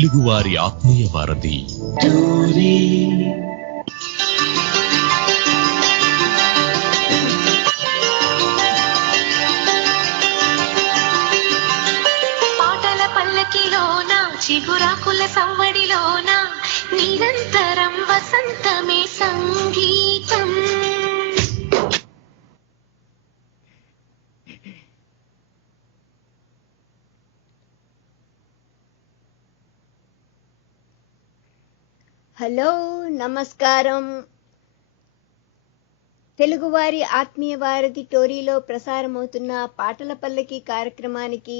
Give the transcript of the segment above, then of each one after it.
తెలుగువారి ఆత్మీయ వారధి. పాటల పల్లకిలోన చిగురాకుల సవ్వడిలోన నిరంతరం వసంతమే సంగీతం. హలో, నమస్కారం. తెలుగువారి ఆత్మీయ వారధి టోరీలో ప్రసారమవుతున్న పాటల పల్లకి కార్యక్రమానికి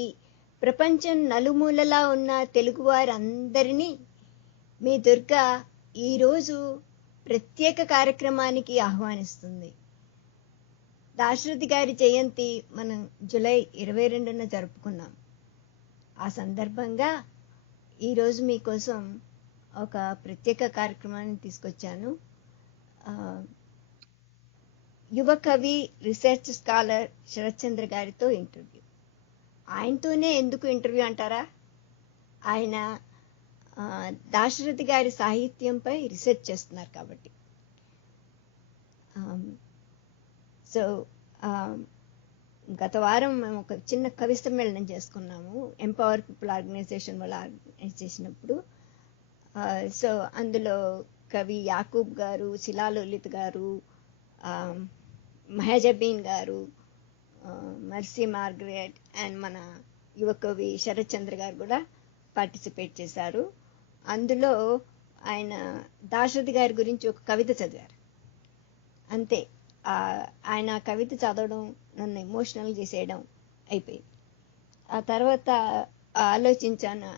ప్రపంచం నలుమూలలా ఉన్న తెలుగువారందరినీ మీ దుర్గా ఈరోజు ప్రత్యేక కార్యక్రమానికి ఆహ్వానిస్తుంది. దాశరథి గారి జయంతి మనం జూలై 22న జరుపుకున్నాం. ఆ సందర్భంగా ఈరోజు మీకోసం ఒక ప్రత్యేక కార్యక్రమాన్ని తీసుకొచ్చాను. యువ కవి, రీసెర్చ్ స్కాలర్ శరత్ చంద్ర గారితో ఇంటర్వ్యూ. ఆయనతోనే ఎందుకు ఇంటర్వ్యూ అంటారా? ఆయన దాశరథి గారి సాహిత్యంపై రీసెర్చ్ చేస్తున్నారు కాబట్టి. సో గత వారం మేము ఒక చిన్న కవి సమ్మేళనం చేసుకున్నాము, ఎంపవర్ పీపుల్ ఆర్గనైజేషన్ వాళ్ళు ఆర్గనైజ్ చేసినప్పుడు. సో అందులో కవి యాకూబ్ గారు, శిలాలలిత్ గారు, మహజబీన్ గారు, మర్సీ మార్గరెట్ అండ్ మన యువ కవి శరత్ చంద్ర గారు కూడా పార్టిసిపేట్ చేశారు. అందులో ఆయన దాశరథి గారి గురించి ఒక కవిత చదివారు. అంతే, ఆయన కవిత చదవడం నన్ను ఎమోషనల్ చేసేయడం అయిపోయింది. ఆ తర్వాత ఆలోచించాను,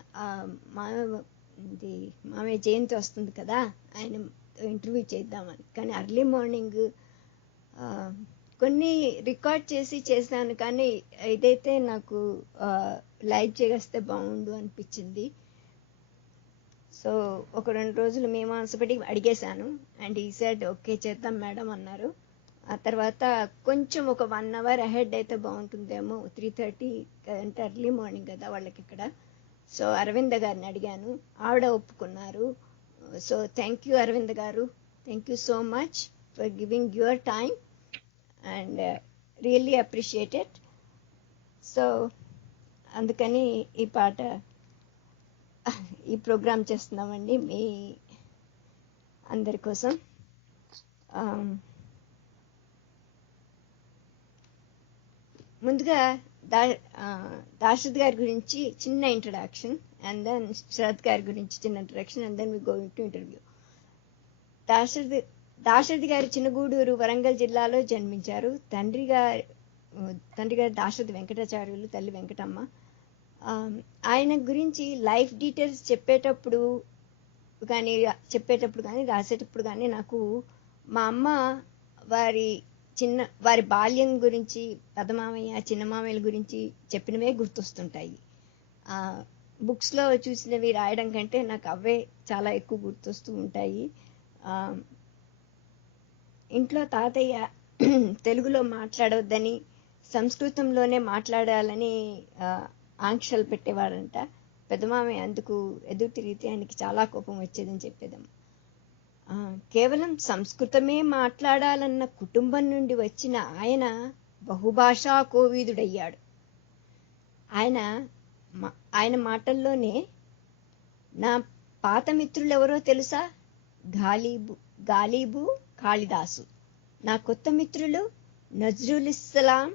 మామయ్య జయంతి వస్తుంది కదా, ఆయన ఇంటర్వ్యూ చేద్దామని. కానీ అర్లీ మార్నింగ్ కొన్ని రికార్డ్ చేశాను, కానీ ఇదైతే నాకు లైవ్ చేస్తే బాగుండు అనిపించింది. సో ఒక 2 రోజులు మేము మనసుపడి అడిగేశాను. అండ్ ఈ సెడ్ ఓకే చేద్దాం మేడం అన్నారు. ఆ తర్వాత కొంచెం ఒక 1 hour అహెడ్ అయితే బాగుంటుందేమో, 3:30 అంటే అర్లీ మార్నింగ్ కదా వాళ్ళకి ఇక్కడ. సో అరవింద గారిని అడిగాను, ఆవిడ ఒప్పుకున్నారు. సో థ్యాంక్ యూ అరవింద గారు, thank you so much for giving your time and really appreciate it. So అందుకని ఈ ప్రోగ్రామ్ చేస్తున్నామండి మీ అందరి కోసం. ముందుగా దాశరథ్ గారి గురించి చిన్న ఇంట్రడక్షన్, అండ్ దెన్ శరత్ గారి గురించి చిన్న introduction, and then we go to interview. Dasharathi గారి చిన్నగూడూరు, వరంగల్ జిల్లాలో జన్మించారు. తండ్రి గారు దాశరథి వెంకటాచార్యులు, తల్లి వెంకటమ్మ. ఆయన గురించి లైఫ్ డీటెయిల్స్ చెప్పేటప్పుడు కానీ రాసేటప్పుడు కానీ నాకు మా అమ్మ వారి బాల్యం గురించి, పెదమామయ్య, చిన్నమామయ్యల గురించి చెప్పినవే గుర్తొస్తుంటాయి. బుక్స్లో చూసినవి రాయడం కంటే నాకు అవే చాలా ఎక్కువ గుర్తొస్తూ ఉంటాయి. ఇంట్లో తాతయ్య తెలుగులో మాట్లాడవద్దని, సంస్కృతంలోనే మాట్లాడాలని ఆంక్షలు పెట్టేవాడంట. పెద్దమామయ్య అందుకు ఎదురు తిరిగితే ఆయనకి చాలా కోపం వచ్చేదని చెప్పేదమ్మ. కేవలం సంస్కృతమే మాట్లాడాలన్న కుటుంబం నుండి వచ్చిన ఆయన బహుభాషా కోవిదుడయ్యాడు. ఆయన మాటల్లోనే, నా పాత మిత్రులెవరో తెలుసా? గాలిబు, కాళిదాసు. నా కొత్త మిత్రులు నజ్రుల్ ఇస్లాం,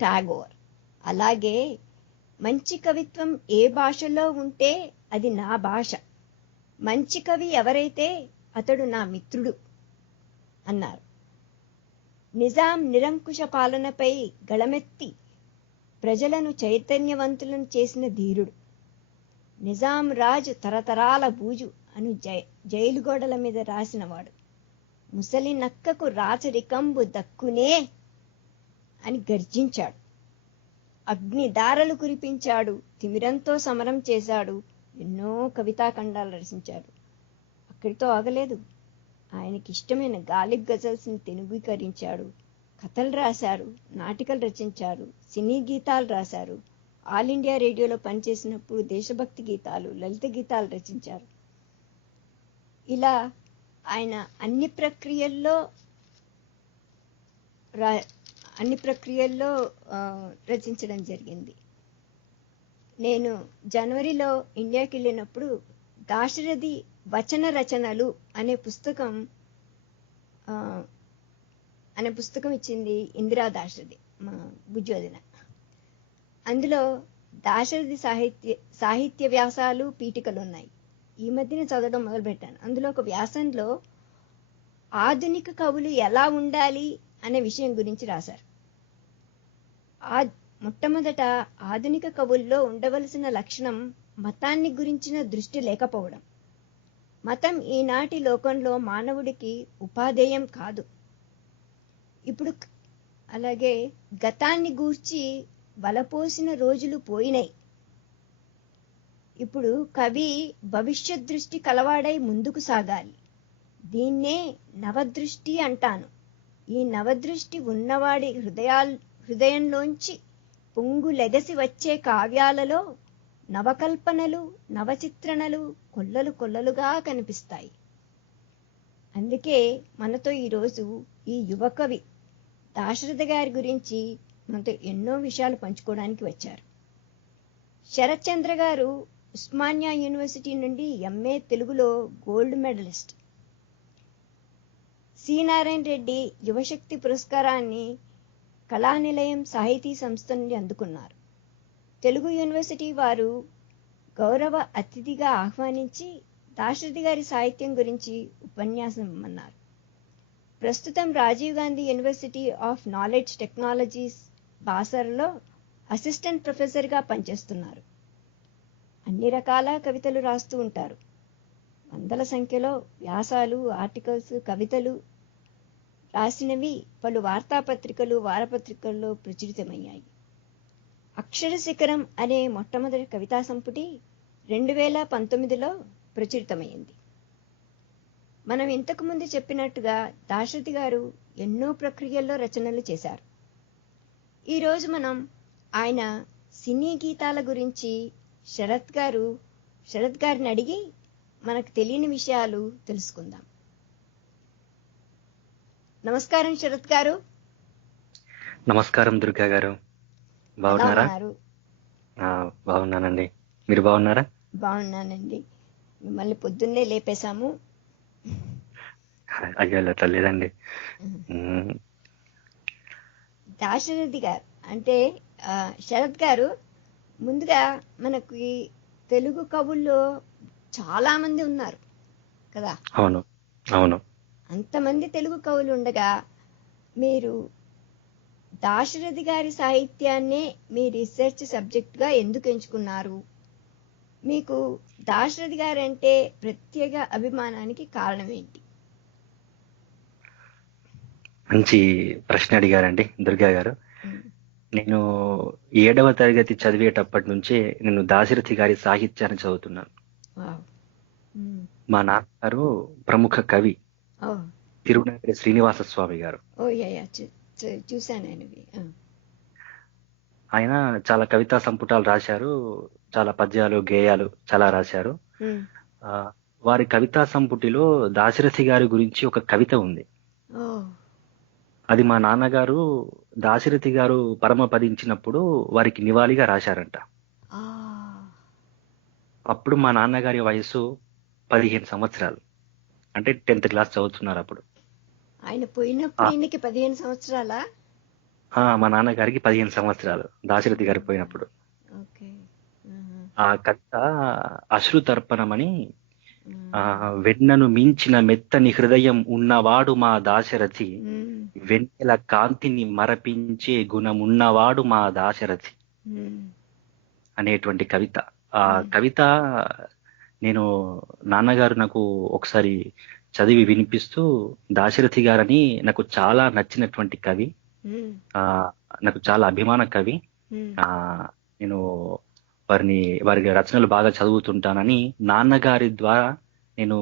టాగోర్. అలాగే మంచి కవిత్వం ఏ భాషలో ఉంటే అది నా భాష. మంచి కవి ఎవరైతే అతడు నా మిత్రుడు అన్నారు. నిజాం నిరంకుశ పాలనపై గళమెత్తి ప్రజలను చైతన్యవంతులను చేసిన ధీరుడు. నిజాం రాజు తరతరాల బూజు అను జైలు గోడల మీద రాసినవాడు. ముసలి నక్కకు రాచరికంబు దక్కునే అని గర్జించాడు. అగ్నిదారలు కురిపించాడు, తిమిరంతో సమరం చేశాడు, ఎన్నో కవితాఖండాలు రచించాడు. అక్కడితో ఆగలేదు. ఆయనకి ఇష్టమైన గాలిబ్ గజల్స్ని తెలుగుకరించాడు, కథలు రాశారు, నాటికలు రచించారు, సినీ గీతాలు రాశారు. ఆల్ ఇండియా రేడియోలో పనిచేసినప్పుడు దేశభక్తి గీతాలు, లలిత గీతాలు రచించారు. ఇలా ఆయన అన్ని ప్రక్రియల్లో రచించడం జరిగింది. నేను జనవరిలో ఇండియాకి వెళ్ళినప్పుడు దాశరథి వచన రచనలు అనే పుస్తకం ఇచ్చింది ఇందిరా దాశరథి, మా బుజ్జోదిన. అందులో దాశరథి సాహిత్య వ్యాసాలు, పీఠికలు ఉన్నాయి. ఈ మధ్యన చదవడం మొదలుపెట్టాను. అందులో ఒక వ్యాసంలో ఆధునిక కవులు ఎలా ఉండాలి అనే విషయం గురించి రాశారు. మొట్టమొదట ఆధునిక కవుల్లో ఉండవలసిన లక్షణం మతాన్ని గురించిన దృష్టి లేకపోవడం. మతం ఈనాటి లోకంలో మానవుడికి ఉపాధేయం కాదు. ఇప్పుడు అలాగే గతాన్ని గూర్చి వలపోసిన రోజులు పోయినాయి. ఇప్పుడు కవి భవిష్యత్ దృష్టి కలవాడై ముందుకు సాగాలి. దీన్నే నవదృష్టి అంటాను. ఈ నవదృష్టి ఉన్నవాడి హృదయంలోంచి పొంగులెగసి వచ్చే కావ్యాలలో నవకల్పనలు, నవచిత్రణలు కొల్లలు కొల్లలుగా కనిపిస్తాయి. అందుకే మనతో ఈరోజు ఈ యువకవి దాశరథి గారి గురించి మనతో ఎన్నో విషయాలు పంచుకోవడానికి వచ్చారు. శరత్ చంద్ర గారు ఉస్మానియా యూనివర్సిటీ నుండి ఎంఏ తెలుగులో gold medallist. C Narayana Reddy యువశక్తి పురస్కారాన్ని కళానిలయం సాహితీ సంస్థ నుండి అందుకున్నారు. తెలుగు యూనివర్సిటీ వారు గౌరవ అతిథిగా ఆహ్వానించి దాశరథి గారి సాహిత్యం గురించి ఉపన్యాసం ఇమ్మన్నారు. ప్రస్తుతం Rajiv Gandhi university of knowledge technologies బాసర్లో అసిస్టెంట్ ప్రొఫెసర్గా పనిచేస్తున్నారు. అన్ని రకాల కవితలు రాస్తూ ఉంటారు. వందల సంఖ్యలో వ్యాసాలు, ఆర్టికల్స్, కవితలు రాసినవి పలు వార్తాపత్రికలు, వారపత్రికల్లో ప్రచురితమయ్యాయి. అక్షర శిఖరం అనే మొట్టమొదటి కవితా సంపుటి 2019లో ప్రచురితమైంది. మనం ఇంతకు ముందు చెప్పినట్టుగా దాశరథి గారు ఎన్నో ప్రక్రియల్లో రచనలు చేశారు. ఈరోజు మనం ఆయన సినీ గీతాల గురించి శరత్ గారిని అడిగి మనకు తెలియని విషయాలు తెలుసుకుందాం. నమస్కారం శరత్ గారు. నమస్కారం దుర్గా గారు. బాగున్నారా? బాగున్నానండి. మీరు బాగున్నారా? బాగున్నానండి. మిమ్మల్ని పొద్దున్నే లేపేశాము. అయ్యో అట్లా లేదండి. దాశరథి గారు అంటే శరత్ గారు, ముందుగా మనకి తెలుగు కవుల్లో చాలా మంది ఉన్నారు కదా? అవును అవును. అంతమంది తెలుగు కవులు ఉండగా మీరు దాశరథి గారి సాహిత్యాన్నే మీ రీసెర్చ్ సబ్జెక్ట్గా ఎందుకు ఎంచుకున్నారు? మీకు దాశరథి గారంటే ప్రత్యేక అభిమానానికి కారణం ఏంటి? మంచి ప్రశ్న అడిగారండి దుర్గా గారు. నేను 7వ తరగతి చదివేటప్పటి నుంచే నేను దాశరథి గారి సాహిత్యాన్ని చదువుతున్నాను. మా నాన్నగారు ప్రముఖ కవి తిరునగరి శ్రీనివాస స్వామి గారు. ఆయన చాలా కవితా సంపుటాలు రాశారు. చాలా పద్యాలు, గేయాలు చాలా రాశారు. వారి కవితా సంపుటిలో దాశరథి గారి గురించి ఒక కవిత ఉంది. అది మా నాన్నగారు దాశరథి గారు పరమపదించినప్పుడు వారికి నివాళిగా రాశారంట. అప్పుడు మా నాన్నగారి వయసు 15 సంవత్సరాలు, అంటే 10th క్లాస్ చదువుతున్నారు అప్పుడు. ఆయన పోయినప్పుడు ఈయనకి 15 సంవత్సరాలా? మా నాన్నగారికి 15 సంవత్సరాలు దాశరథి గారు పోయినప్పుడు. ఆ కథ అశ్రుతర్పణమని, వెన్నను మించిన మెత్తని హృదయం ఉన్నవాడు మా దాశరథి, వెన్నెల కాంతిని మరపించే గుణం ఉన్నవాడు మా దాశరథి అనేటువంటి కవిత. ఆ కవిత నేను నాన్నగారు నాకు ఒకసారి చదివి వినిపిస్తూ, దాశరథి గారని నాకు చాలా నచ్చినటువంటి కవి, నాకు చాలా అభిమాన కవి, నేను వారి రచనలు బాగా చదువుతుంటానని నాన్నగారి ద్వారా నేను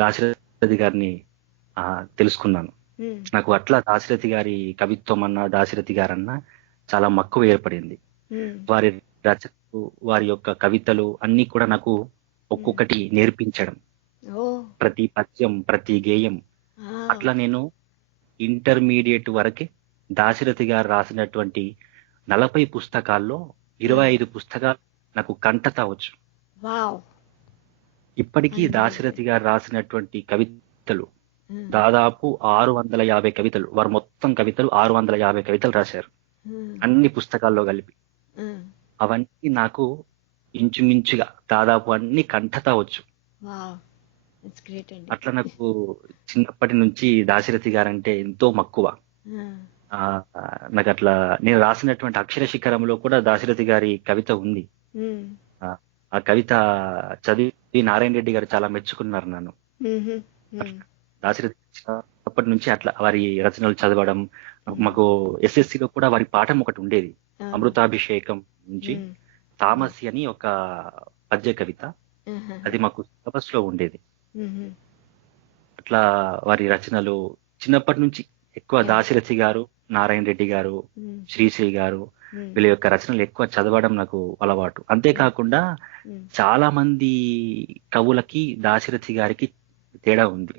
దాశరథి గారిని తెలుసుకున్నాను. నాకు అట్లా దాశరథి గారి కవిత్వం అన్నా, దాశరథి గారన్నా చాలా మక్కువ ఏర్పడింది. వారి రచనలు, వారి యొక్క కవితలు అన్ని కూడా నాకు ఒక్కొక్కటి నేర్పించడం, ఓ ప్రతి పద్యం, ప్రతి గేయం. అట్లా నేను ఇంటర్మీడియట్ వరకే దాశరథి గారు రాసినటువంటి 40 పుస్తకాల్లో 25 పుస్తకాలు నాకు కంఠత వచ్చు. వావ్. ఇప్పటికీ దాశరథి గారు రాసినటువంటి కవితలు దాదాపు 650 కవితలు, వారు మొత్తం కవితలు 650 కవితలు రాశారు, అన్ని పుస్తకాల్లో కలిపి. అవన్నీ నాకు ఇంచుమించుగా దాదాపు అన్ని కంఠత వచ్చు. అట్లా నాకు చిన్నప్పటి నుంచి దాశరథి గారంటే ఎంతో మక్కువ. నాకు అట్లా నేను రాసినటువంటి అక్షర శిఖరంలో కూడా దాశరథి గారి కవిత ఉంది. ఆ కవిత చదివి నారాయణ రెడ్డి గారు చాలా మెచ్చుకున్నారు నన్ను. దాశరథి చిన్నప్పటి నుంచి అట్లా వారి రచనలు చదవడం. మాకు ఎస్ఎస్సిలో కూడా వారి పాఠం ఒకటి ఉండేది, అమృతాభిషేకం నుంచి తామసి అని ఒక పద్య కవిత, అది మాకు సిలబస్ లో ఉండేది. అట్లా వారి రచనలు చిన్నప్పటి నుంచి ఎక్కువ దాశరథి గారు, నారాయణ రెడ్డి గారు, శ్రీశ్రీ గారు వీళ్ళ యొక్క రచనలు ఎక్కువ చదవడం నాకు అలవాటు. అంతేకాకుండా చాలా మంది కవులకి దాశరథి గారికి తేడా ఉంది.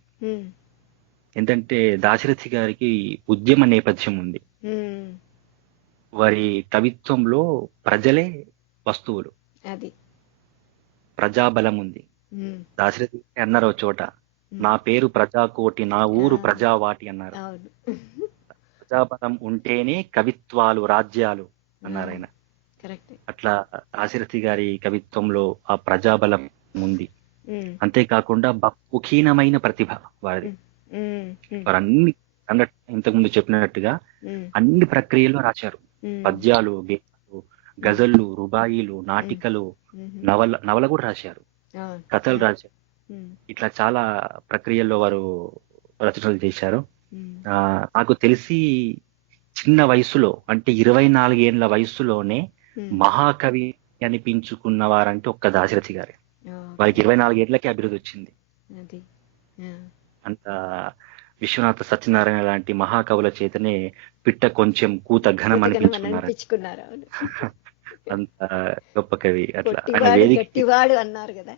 ఏంటంటే దాశరథి గారికి ఉద్యమ నేపథ్యం ఉంది. వారి కవిత్వంలో ప్రజలే వస్తువులు, ప్రజాబలం ఉంది. దాశరథి అన్నారు ఒక చోట, నా పేరు ప్రజాకోటి, నా ఊరు ప్రజావాటి అన్నారు. ప్రజాబలం ఉంటేనే కవిత్వాలు రాజ్యాలు అన్నారు ఆయన. అట్లా దాశరథి గారి కవిత్వంలో ఆ ప్రజాబలం ఉంది. అంతేకాకుండా బహుహీనమైన ప్రతిభ వారిది. వారన్ని ఇంతకుముందు చెప్పినట్టుగా అన్ని ప్రక్రియల్లో రాశారు. పద్యాలు, గేయాలు, గజళ్ళు, రుబాయిలు, నాటికలు, నవల కూడా రాశారు, కథలు రాశారు. ఇట్లా చాలా ప్రక్రియల్లో వారు రచనలు చేశారు. నాకు తెలిసి చిన్న వయసులో, అంటే 24 ఏళ్ల వయసులోనే మహాకవి అనిపించుకున్న వారంటే ఒక్క దాశరథి గారే. వారికి 24 ఏళ్లకే అభివృద్ధి వచ్చింది. అంత విశ్వనాథ సత్యనారాయణ లాంటి మహాకవుల చేతనే పిట్ట కొంచెం కూత ఘనం అనిపించుకున్నారు. అంత గొప్ప కవి. అట్లా ఆయన గట్టివాడు అన్నారు కదా,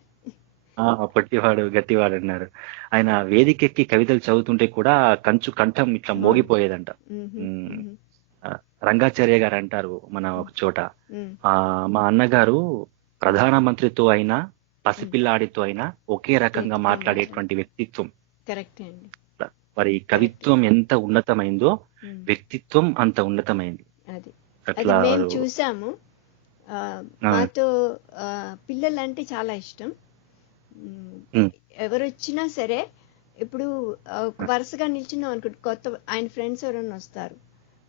పొట్టివాడు గట్టివాడు అన్నారు. ఆయన వేదికెక్కి కవితలు చదువుతుంటే కూడా కంచు కంఠం ఇట్లా మోగిపోయేదంట. రంగాచార్య గారు అంటారు మన ఒక చోట, మా అన్నగారు ప్రధానమంత్రితో అయినా పసిపిల్లాడితో అయినా ఒకే రకంగా మాట్లాడేటువంటి వ్యక్తిత్వం. వారి కవిత్వం ఎంత ఉన్నతమైందో వ్యక్తిత్వం అంత ఉన్నతమైంది. అట్లా మేము చూసాము. మాతో పిల్లలంటే చాలా ఇష్టం. ఎవరు వచ్చినా సరే, ఇప్పుడు వరుసగా నిల్చున్నాం అనుకుంటే, కొత్త ఆయన ఫ్రెండ్స్ ఎవరైనా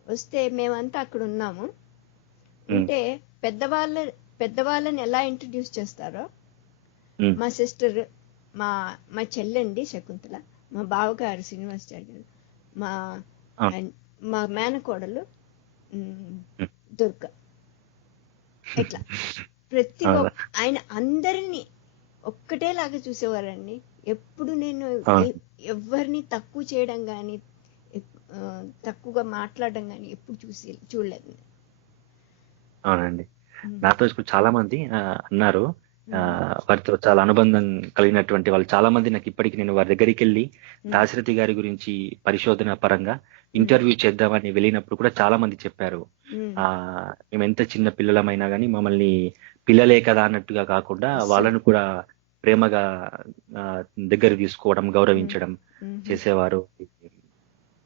వస్తే మేమంతా అక్కడ ఉన్నాము అంటే పెద్దవాళ్ళని ఎలా ఇంట్రడ్యూస్ చేస్తారో, మా సిస్టర్, మా చెల్లెండి శకుంతల, మా బావగారు శ్రీనివాసాచారి గారు, మా మేనకోడలు దుర్గ, ఇట్లా ప్రతి ఆయన అందరినీ ఒక్కటేలాగా చూసేవారండి. ఎప్పుడు నేను ఎవరిని తక్కువ చేయడం కానీ తక్కువగా మాట్లాడడం కానీ ఎప్పుడు చూడలేదు. అవునండి, నాతో చాలా మంది అన్నారు, వారితో చాలా అనుబంధం కలిగినటువంటి వాళ్ళు చాలా మంది నాకు ఇప్పటికి, నేను వారి దగ్గరికి వెళ్ళి దాశరథి గారి గురించి పరిశోధన పరంగా ఇంటర్వ్యూ చేద్దామని వెళ్ళినప్పుడు కూడా చాలా మంది చెప్పారు, మేము ఎంత చిన్న పిల్లలమైనా కానీ మమ్మల్ని పిల్లలే కదా అన్నట్టుగా కాకుండా వాళ్ళను కూడా ప్రేమగా దగ్గర తీసుకోవడం, గౌరవించడం చేసేవారు.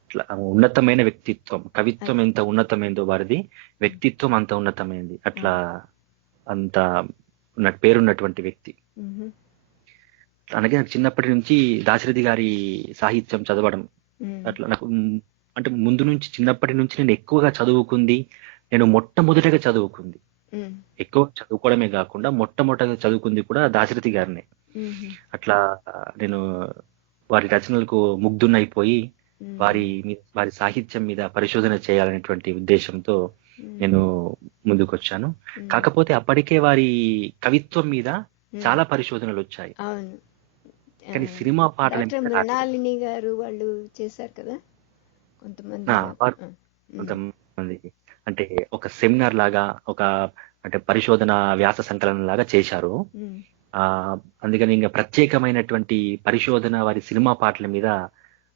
ఇట్లా ఉన్నతమైన వ్యక్తిత్వం, కవిత్వం ఎంత ఉన్నతమైందో వారిది, వ్యక్తిత్వం అంత ఉన్నతమైంది. అట్లా అంత పేరున్నటువంటి వ్యక్తి. అలాగే నాకు చిన్నప్పటి నుంచి దాశరథి గారి సాహిత్యం చదవడం అట్లా నాకు, అంటే ముందు నుంచి చిన్నప్పటి నుంచి నేను ఎక్కువగా చదువుకుంది, నేను మొట్టమొదటిగా చదువుకుంది, ఎక్కువ చదువుకోవడమే కాకుండా మొట్టమొదటిగా చదువుకుంది కూడా దాశరథి గారినే. అట్లా నేను వారి రచనలకు ముగ్ధున్నైపోయి వారి సాహిత్యం మీద పరిశోధన చేయాలనేటువంటి ఉద్దేశంతో నేను ముందుకొచ్చాను. కాకపోతే అప్పటికే వారి కవిత్వం మీద చాలా పరిశోధనలు వచ్చాయి. కానీ సినిమా పాటలు మృణాలిని గారు వాళ్ళు చేశారు కదా కొంతమంది. మందికి అంటే ఒక సెమినార్ లాగా ఒక అంటే పరిశోధన వ్యాస సంకలనం లాగా చేశారు. ఆ అందుకని ఇంకా ప్రత్యేకమైనటువంటి పరిశోధన వారి సినిమా పాటల మీద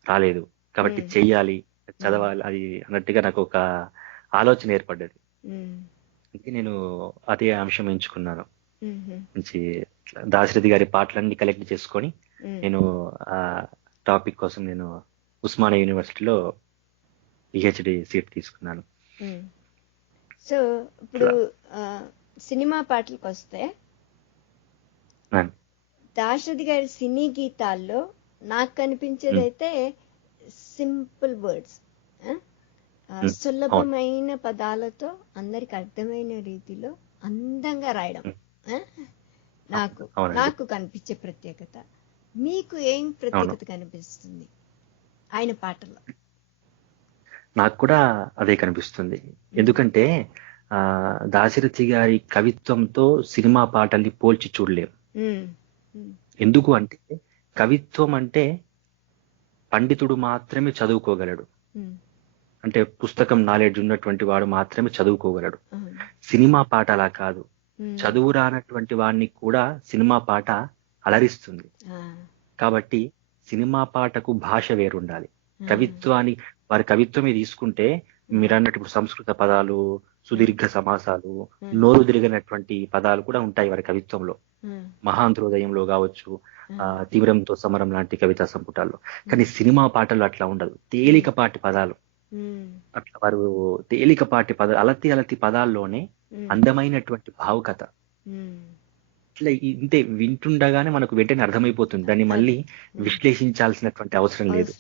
రాలేదు కాబట్టి చెయ్యాలి, చదవాలి అది అన్నట్టుగా నాకు ఒక ఆలోచన ఏర్పడ్డది. అందుకే నేను అదే అంశం ఎంచుకున్నాను. మంచి దాశరథి గారి పాటలన్నీ కలెక్ట్ చేసుకొని నేను ఆ టాపిక్ కోసం నేను ఉస్మానియా యూనివర్సిటీలో పిహెచ్డి సీట్ తీసుకున్నాను. సో ఇప్పుడు సినిమా పాటలకు వస్తే దాశరథి గారి సినీ గీతాల్లో నాకు కనిపించేది అయితే సింపుల్ వర్డ్స్, సులభమైన పదాలతో అందరికి అర్థమైన రీతిలో అందంగా రాయడం నాకు కనిపించే ప్రత్యేకత. మీకు ఏం ప్రత్యేకత కనిపిస్తుంది ఆయన పాటల్లో? నాకు కూడా అదే కనిపిస్తుంది. ఎందుకంటే దాశరథి గారి కవిత్వంతో సినిమా పాటల్ని పోల్చి చూడలేము. ఎందుకు అంటే కవిత్వం అంటే పండితుడు మాత్రమే చదువుకోగలడు, అంటే పుస్తకం నాలెడ్జ్ ఉన్నటువంటి వాడు మాత్రమే చదువుకోగలడు. సినిమా పాట అలా కాదు, చదువు రానటువంటి వాడిని కూడా సినిమా పాట అలరిస్తుంది. కాబట్టి సినిమా పాటకు భాష వేరుండాలి. వారి కవిత్వమే తీసుకుంటే మీరు అన్నట్టు సంస్కృత పదాలు, సుదీర్ఘ సమాసాలు, నోరు తిరిగినటువంటి పదాలు కూడా ఉంటాయి వారి కవిత్వంలో. మహాంధ్రోదయంలో కావచ్చు, తీవ్రంతో సమరం లాంటి కవితా సంపుటాల్లో. కానీ సినిమా పాటలు అట్లా ఉండదు, తేలికపాటి పదాలు. అట్లా వారు తేలికపాటి పదాలు, అలతి పదాల్లోనే అందమైనటువంటి భావుకత. ఇట్లా ఇంతే వింటుండగానే మనకు వెంటనే అర్థమైపోతుంది, దాన్ని మళ్ళీ విశ్లేషించాల్సినటువంటి అవసరం లేదు.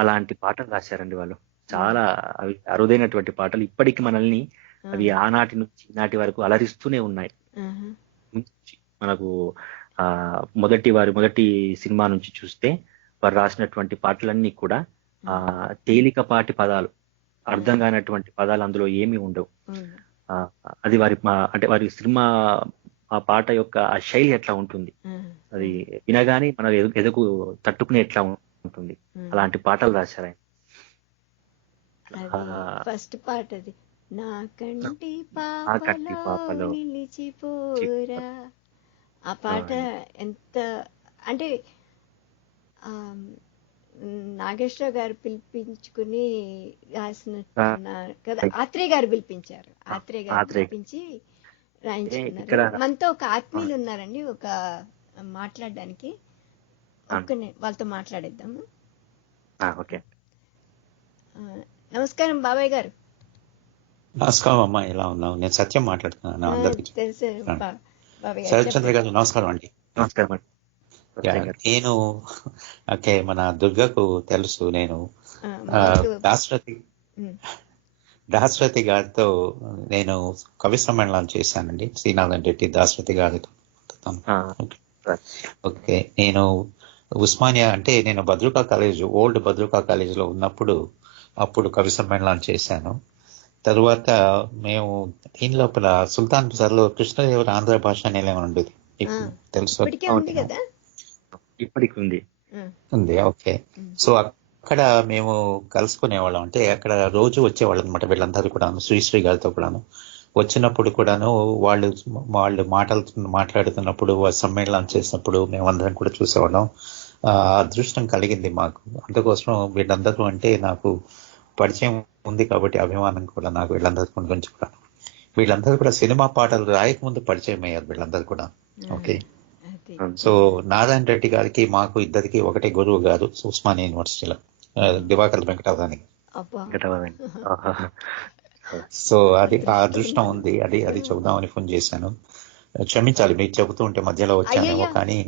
అలాంటి పాటలు రాశారండి వాళ్ళు. చాలా అవి అరుదైనటువంటి పాటలు. ఇప్పటికి మనల్ని అవి ఆనాటి నుంచి ఈనాటి వరకు అలరిస్తూనే ఉన్నాయి. మనకు మొదటి సినిమా నుంచి చూస్తే వారు రాసినటువంటి పాటలన్నీ కూడా తేలికపాటి పదాలు, అర్థం కానటువంటి పదాలు అందులో ఏమీ ఉండవు. అది అంటే వారి సినిమా ఆ పాట యొక్క ఆ శైలి ఎట్లా ఉంటుంది, అది వినగానే మన ఎదుకు తట్టుకునే ఎట్లా ఉంటుంది, అలాంటి పాటలు రాశారు ఆయన. ఫస్ట్ పాట అది, నా కంటి పాపలో నిలిచిపోరా. ఆ పాట ఎంత అంటే నాగేశ్వరరావు గారు పిలిపించుకుని రాసినట్టున్నారు కదా, ఆత్రేయ గారు పిలిపించారు. ఆత్రేయ గారు పిలిపించి రాయించుకున్నారు. మనతో ఒక ఆత్మీయులు ఉన్నారండి ఒక మాట్లాడడానికి, వాళ్ళతో మాట్లాడేద్దాము. నమస్కారం బాబాయ్ గారు. నమస్కారం అమ్మా, ఎలా ఉన్నావు? నేను సత్యం మాట్లాడుతున్నాను. అందరికీ శరత్చంద్ర గారు నమస్కారం అండి. నమస్కారం అండి. నేను మన దుర్గకు తెలుసు, నేను దాశరథి గారితో నేను కవి సమ్మేళనం చేశానండి, శ్రీనాథన్ రెడ్డి దాశరథి గారితో. ఓకే, నేను ఉస్మానియా అంటే నేను భద్రకా కాలేజ్, ఓల్డ్ భద్రకా కాలేజీలో ఉన్నప్పుడు అప్పుడు కవి సమ్మేళనం చేశాను. తరువాత మేము దీని లోపల సుల్తాన్ బజార్లో కృష్ణదేవర ఆంధ్ర భాష నిలయం ఉండేది, తెలుసు? ఇప్పటికి ఉంది. ఓకే, సో అక్కడ మేము కలుసుకునేవాళ్ళం. అంటే అక్కడ రోజు వచ్చేవాళ్ళం అనమాట వీళ్ళందరూ కూడాను, శ్రీశ్రీ గారితో కూడాను. వచ్చినప్పుడు కూడాను వాళ్ళు మాట్లాడుతున్నప్పుడు, సమ్మేళనం చేసినప్పుడు మేమందరం కూడా చూసేవాళ్ళం. అదృష్టం కలిగింది మాకు. అందుకోసం వీళ్ళందరూ అంటే నాకు పరిచయం ఉంది కాబట్టి అభిమానం కూడా నాకు వీళ్ళందరి గురించి కూడా. వీళ్ళందరూ కూడా సినిమా పాటలు రాయకముందు పరిచయం అయ్యారు వీళ్ళందరూ కూడా. ఓకే, సో నారాయణ రెడ్డి గారికి మాకు ఇద్దరికి ఒకటే గురువు గారు ఉస్మానియా యూనివర్సిటీలో, దివాకర్ వెంకటావధాని. సో అది ఆ అదృష్టం ఉంది, అది చెబుదామని ఫోన్ చేశాను. క్షమించాలి మీకు చెబుతూ ఉంటే మధ్యలో వచ్చానేమో, కానీ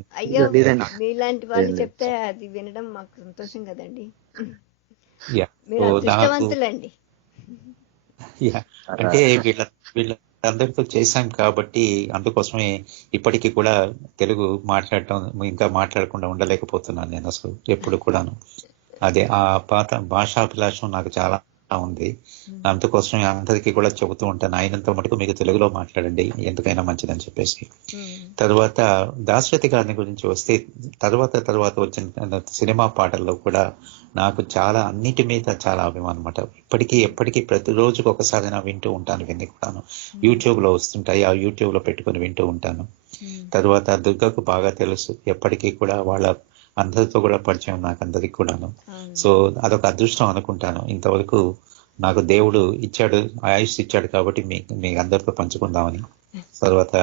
మీలాంటి వాళ్ళు చెప్తే అది వినడం మాకు సంతోషం కదండి. అంటే వీళ్ళందరితో చేశాం కాబట్టి అందుకోసమే ఇప్పటికీ కూడా తెలుగు మాట్లాడటం ఇంకా మాట్లాడకుండా ఉండలేకపోతున్నాను నేను అసలు ఎప్పుడు కూడాను. అదే ఆ పాత భాషాభిలాషం నాకు చాలా ఉంది. అందుకోసం అందరికీ కూడా చెబుతూ ఉంటాను, అయినంత మటుకు మీకు తెలుగులో మాట్లాడండి, ఎందుకైనా మంచిదని చెప్పేసి. తర్వాత దాశరథి గారిని గురించి వస్తే తర్వాత వచ్చిన సినిమా పాటల్లో కూడా నాకు చాలా అన్నిటి మీద చాలా అభిమానం అనమాట. ఎప్పటికీ ప్రతిరోజుకి ఒకసారి వింటూ ఉంటాను, విని కూడాను. యూట్యూబ్ లో వస్తుంటాయి, ఆ యూట్యూబ్ లో పెట్టుకుని వింటూ ఉంటాను. తర్వాత దుర్గకు బాగా తెలుసు, ఎప్పటికీ కూడా వాళ్ళ అందరితో కూడా పరిచయం నాకు అందరికి కూడాను. సో అదొక అదృష్టం అనుకుంటాను. ఇంతవరకు నాకు దేవుడు ఇచ్చాడు, ఆయుష్ ఇచ్చాడు కాబట్టి మీ అందరితో పంచుకుందామని. తర్వాత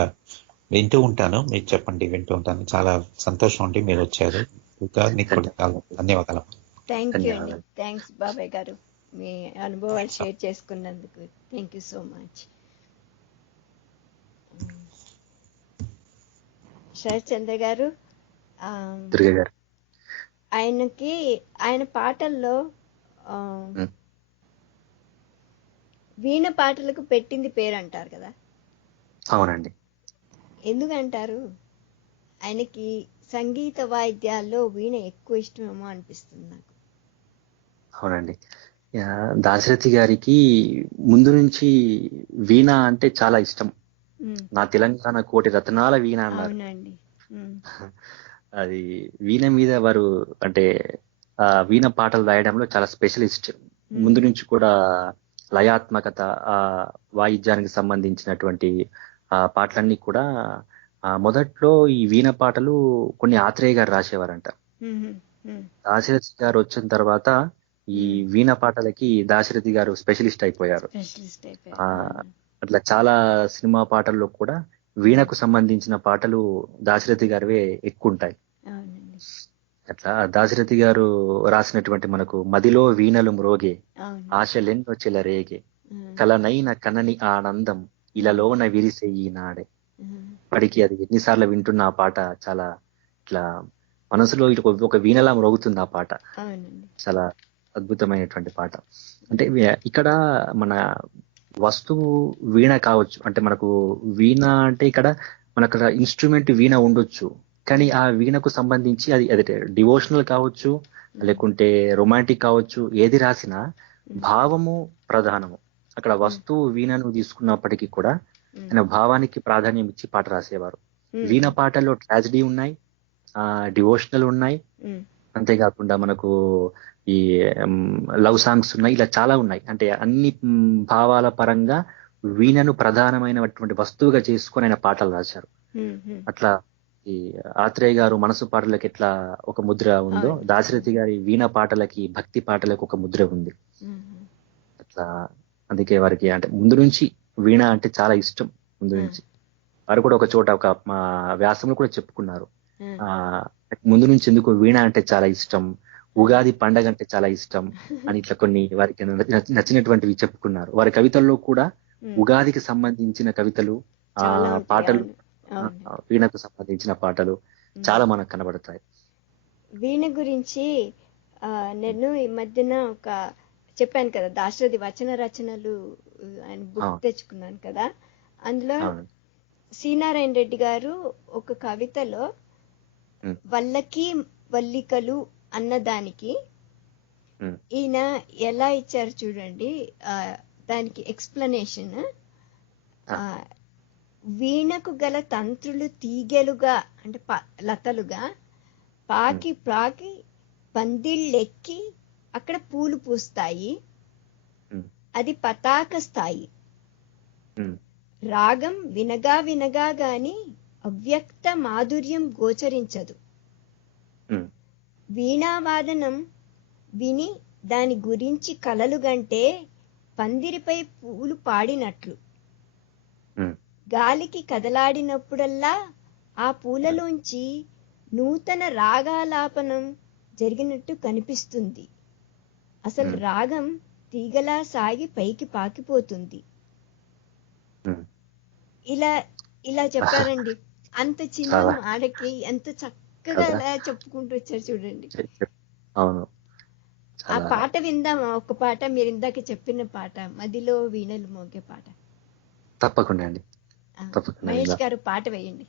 వింటూ ఉంటాను, మీరు చెప్పండి, వింటూ ఉంటాను. చాలా సంతోషం అండి మీరు వచ్చారు. ఇంకా నీకు కూడా చాలా ధన్యవాదాలు. థ్యాంక్ యూ అండి. థ్యాంక్స్ బాబాయ్ గారు, మీ అనుభవాలు షేర్ చేసుకున్నందుకు. Thank you so much. Sharath Chandra గారు, ఆయన పాటల్లో వీణ పాటలకు పెట్టింది పేరు అంటారు కదా? అవునండి. ఎందుకంటారు? ఆయనకి సంగీత వాయిద్యాల్లో వీణ ఎక్కువ ఇష్టమేమో అనిపిస్తుంది నాకు. అవునండి, దాశరథి గారికి ముందు నుంచి వీణ అంటే చాలా ఇష్టం. నా తెలంగాణ కోటి రత్నాల వీణ అన్నారు. అది వీణ మీద వారు అంటే వీణ పాటలు రాయడంలో చాలా స్పెషలిస్ట్. ముందు నుంచి కూడా లయాత్మకత, ఆ వాయిద్యానికి సంబంధించినటువంటి పాటలన్నీ కూడా మొదట్లో ఈ వీణ పాటలు కొన్ని ఆత్రేయ గారు రాసేవారంట. దాశరథి గారు వచ్చిన తర్వాత ఈ వీణ పాటలకి దాశరథి గారు స్పెషలిస్ట్ అయిపోయారు. అట్లా చాలా సినిమా పాటల్లో కూడా వీణకు సంబంధించిన పాటలు దాశరథి గారివే ఎక్కువ ఉంటాయి. అట్లా దాశరథి గారు రాసినటువంటి మనకు మదిలో వీణలు మ్రోగే, ఆశలెన్నో చెలరేగే, కలనైన కనని ఆనందం ఇలాలోన విరిసే ఈనాడే. ఇప్పటికి అది ఎన్నిసార్లు వింటున్న ఆ పాట చాలా ఇట్లా మనసులో ఇటు ఒక వీణలా మ్రోగుతుంది ఆ పాట. చాలా అద్భుతమైనటువంటి పాట. అంటే ఇక్కడ మన వస్తువు వీణ కావచ్చు, అంటే మనకు వీణ అంటే ఇక్కడ మనకు ఇన్స్ట్రుమెంట్ వీణ ఉండొచ్చు, కానీ ఆ వీణకు సంబంధించి అది డివోషనల్ కావచ్చు, లేకుంటే రొమాంటిక్ కావచ్చు, ఏది రాసినా భావము ప్రధానము. అక్కడ వస్తువు వీణను తీసుకున్నప్పటికీ కూడా ఆయన భావానికి ప్రాధాన్యం ఇచ్చి పాట రాసేవారు. వీణ పాటల్లో ట్రాజడీ ఉన్నాయి, డివోషనల్ ఉన్నాయి, అంతేకాకుండా మనకు ఈ లవ్ సాంగ్స్ ఉన్నాయి, ఇలా చాలా ఉన్నాయి. అంటే అన్ని భావాల పరంగా వీణను ప్రధానమైనటువంటి వస్తువుగా చేసుకొని ఆయన పాటలు రాశారు. అట్లా ఈ ఆత్రేయ గారు మనసు పాటలకి ఎట్లా ఒక ముద్ర ఉందో, దాశరథి గారి వీణ పాటలకి, భక్తి పాటలకు ఒక ముద్ర ఉంది. అట్లా అందుకే వారికి అంటే ముందు నుంచి వీణ అంటే చాలా ఇష్టం. ముందు నుంచి వారు కూడా ఒక చోట ఒక మా వ్యాసంలో కూడా చెప్పుకున్నారు, ముందు నుంచి ఎందుకు వీణ అంటే చాలా ఇష్టం, ఉగాది పండగ అంటే చాలా ఇష్టం అని ఇట్లా కొన్ని వారికి నచ్చినటువంటివి చెప్పుకున్నారు. వారి కవితల్లో కూడా ఉగాదికి సంబంధించిన కవితలు, పాటలు, వీణకు సంబంధించిన పాటలు చాలా మనకు కనబడతాయి. వీణ గురించి నేను ఈ మధ్యన ఒక చెప్పాను కదా, దాశరథి వచన రచనలు ఆయన బుక్ తెచ్చుకున్నాను కదా, అందులో శ్రీనారాయణ రెడ్డి గారు ఒక కవితలో వల్లకి వల్లికలు అన్నదానికి ఈయన ఎలా ఇచ్చారు చూడండి, దానికి ఎక్స్ప్లెనేషన్. వీణకు గల తంత్రులు తీగెలుగా అంటే లతలుగా పాకి ప్రాకి పందిళ్ళెక్కి అక్కడ పూలు పూస్తాయి, అది పతాక స్థాయి. రాగం వినగా గాని అవ్యక్త మాధుర్యం గోచరించదు. వీణావాదనం విని దాని గురించి కలలు గంటే పందిరిపై పూలు పాడినట్లు. గాలికి కదలాడినప్పుడల్లా ఆ పూలలోంచి నూతన రాగాలాపనం జరిగినట్టు కనిపిస్తుంది. అసలు రాగం తీగలా సాగి పైకి పాకిపోతుంది. ఇలా చెప్పారండి. అంత చిన్న ఆడకి ఎంత చక్కగా అలా చెప్పుకుంటూ వచ్చారు చూడండి. అవును, ఆ పాట విందామా? ఒక పాట మీరు ఇందాక చెప్పిన పాట, మదిలో వీణలు మోగే పాట. తప్పకుండా అండి, తప్పకుండా. మహేష్ గారు పాట వేయండి.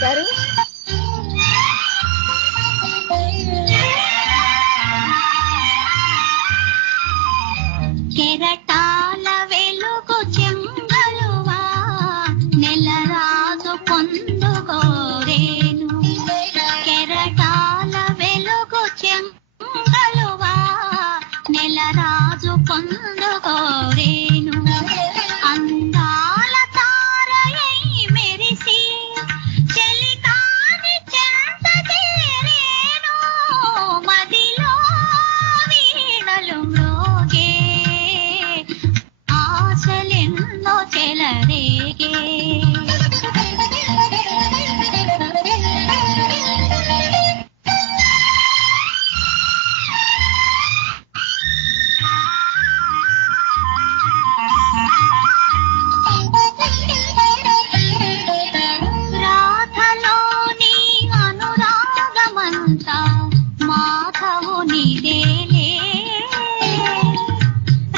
గారు కెరటాల వెలుగు చెంగలువా నెలరాజు పొందుకోరేను కెరటాల వెలుగు చెంగలువా నెలరాజు పొందుకోరేను అందాల తారయై మెరిసి చెలికాని చెంత చేరేను మదిలో వీణలు మ్రోగే ఆశలెన్నో చెలరేగే రాధలోని అనురాగమంతా మాధవునిదేలే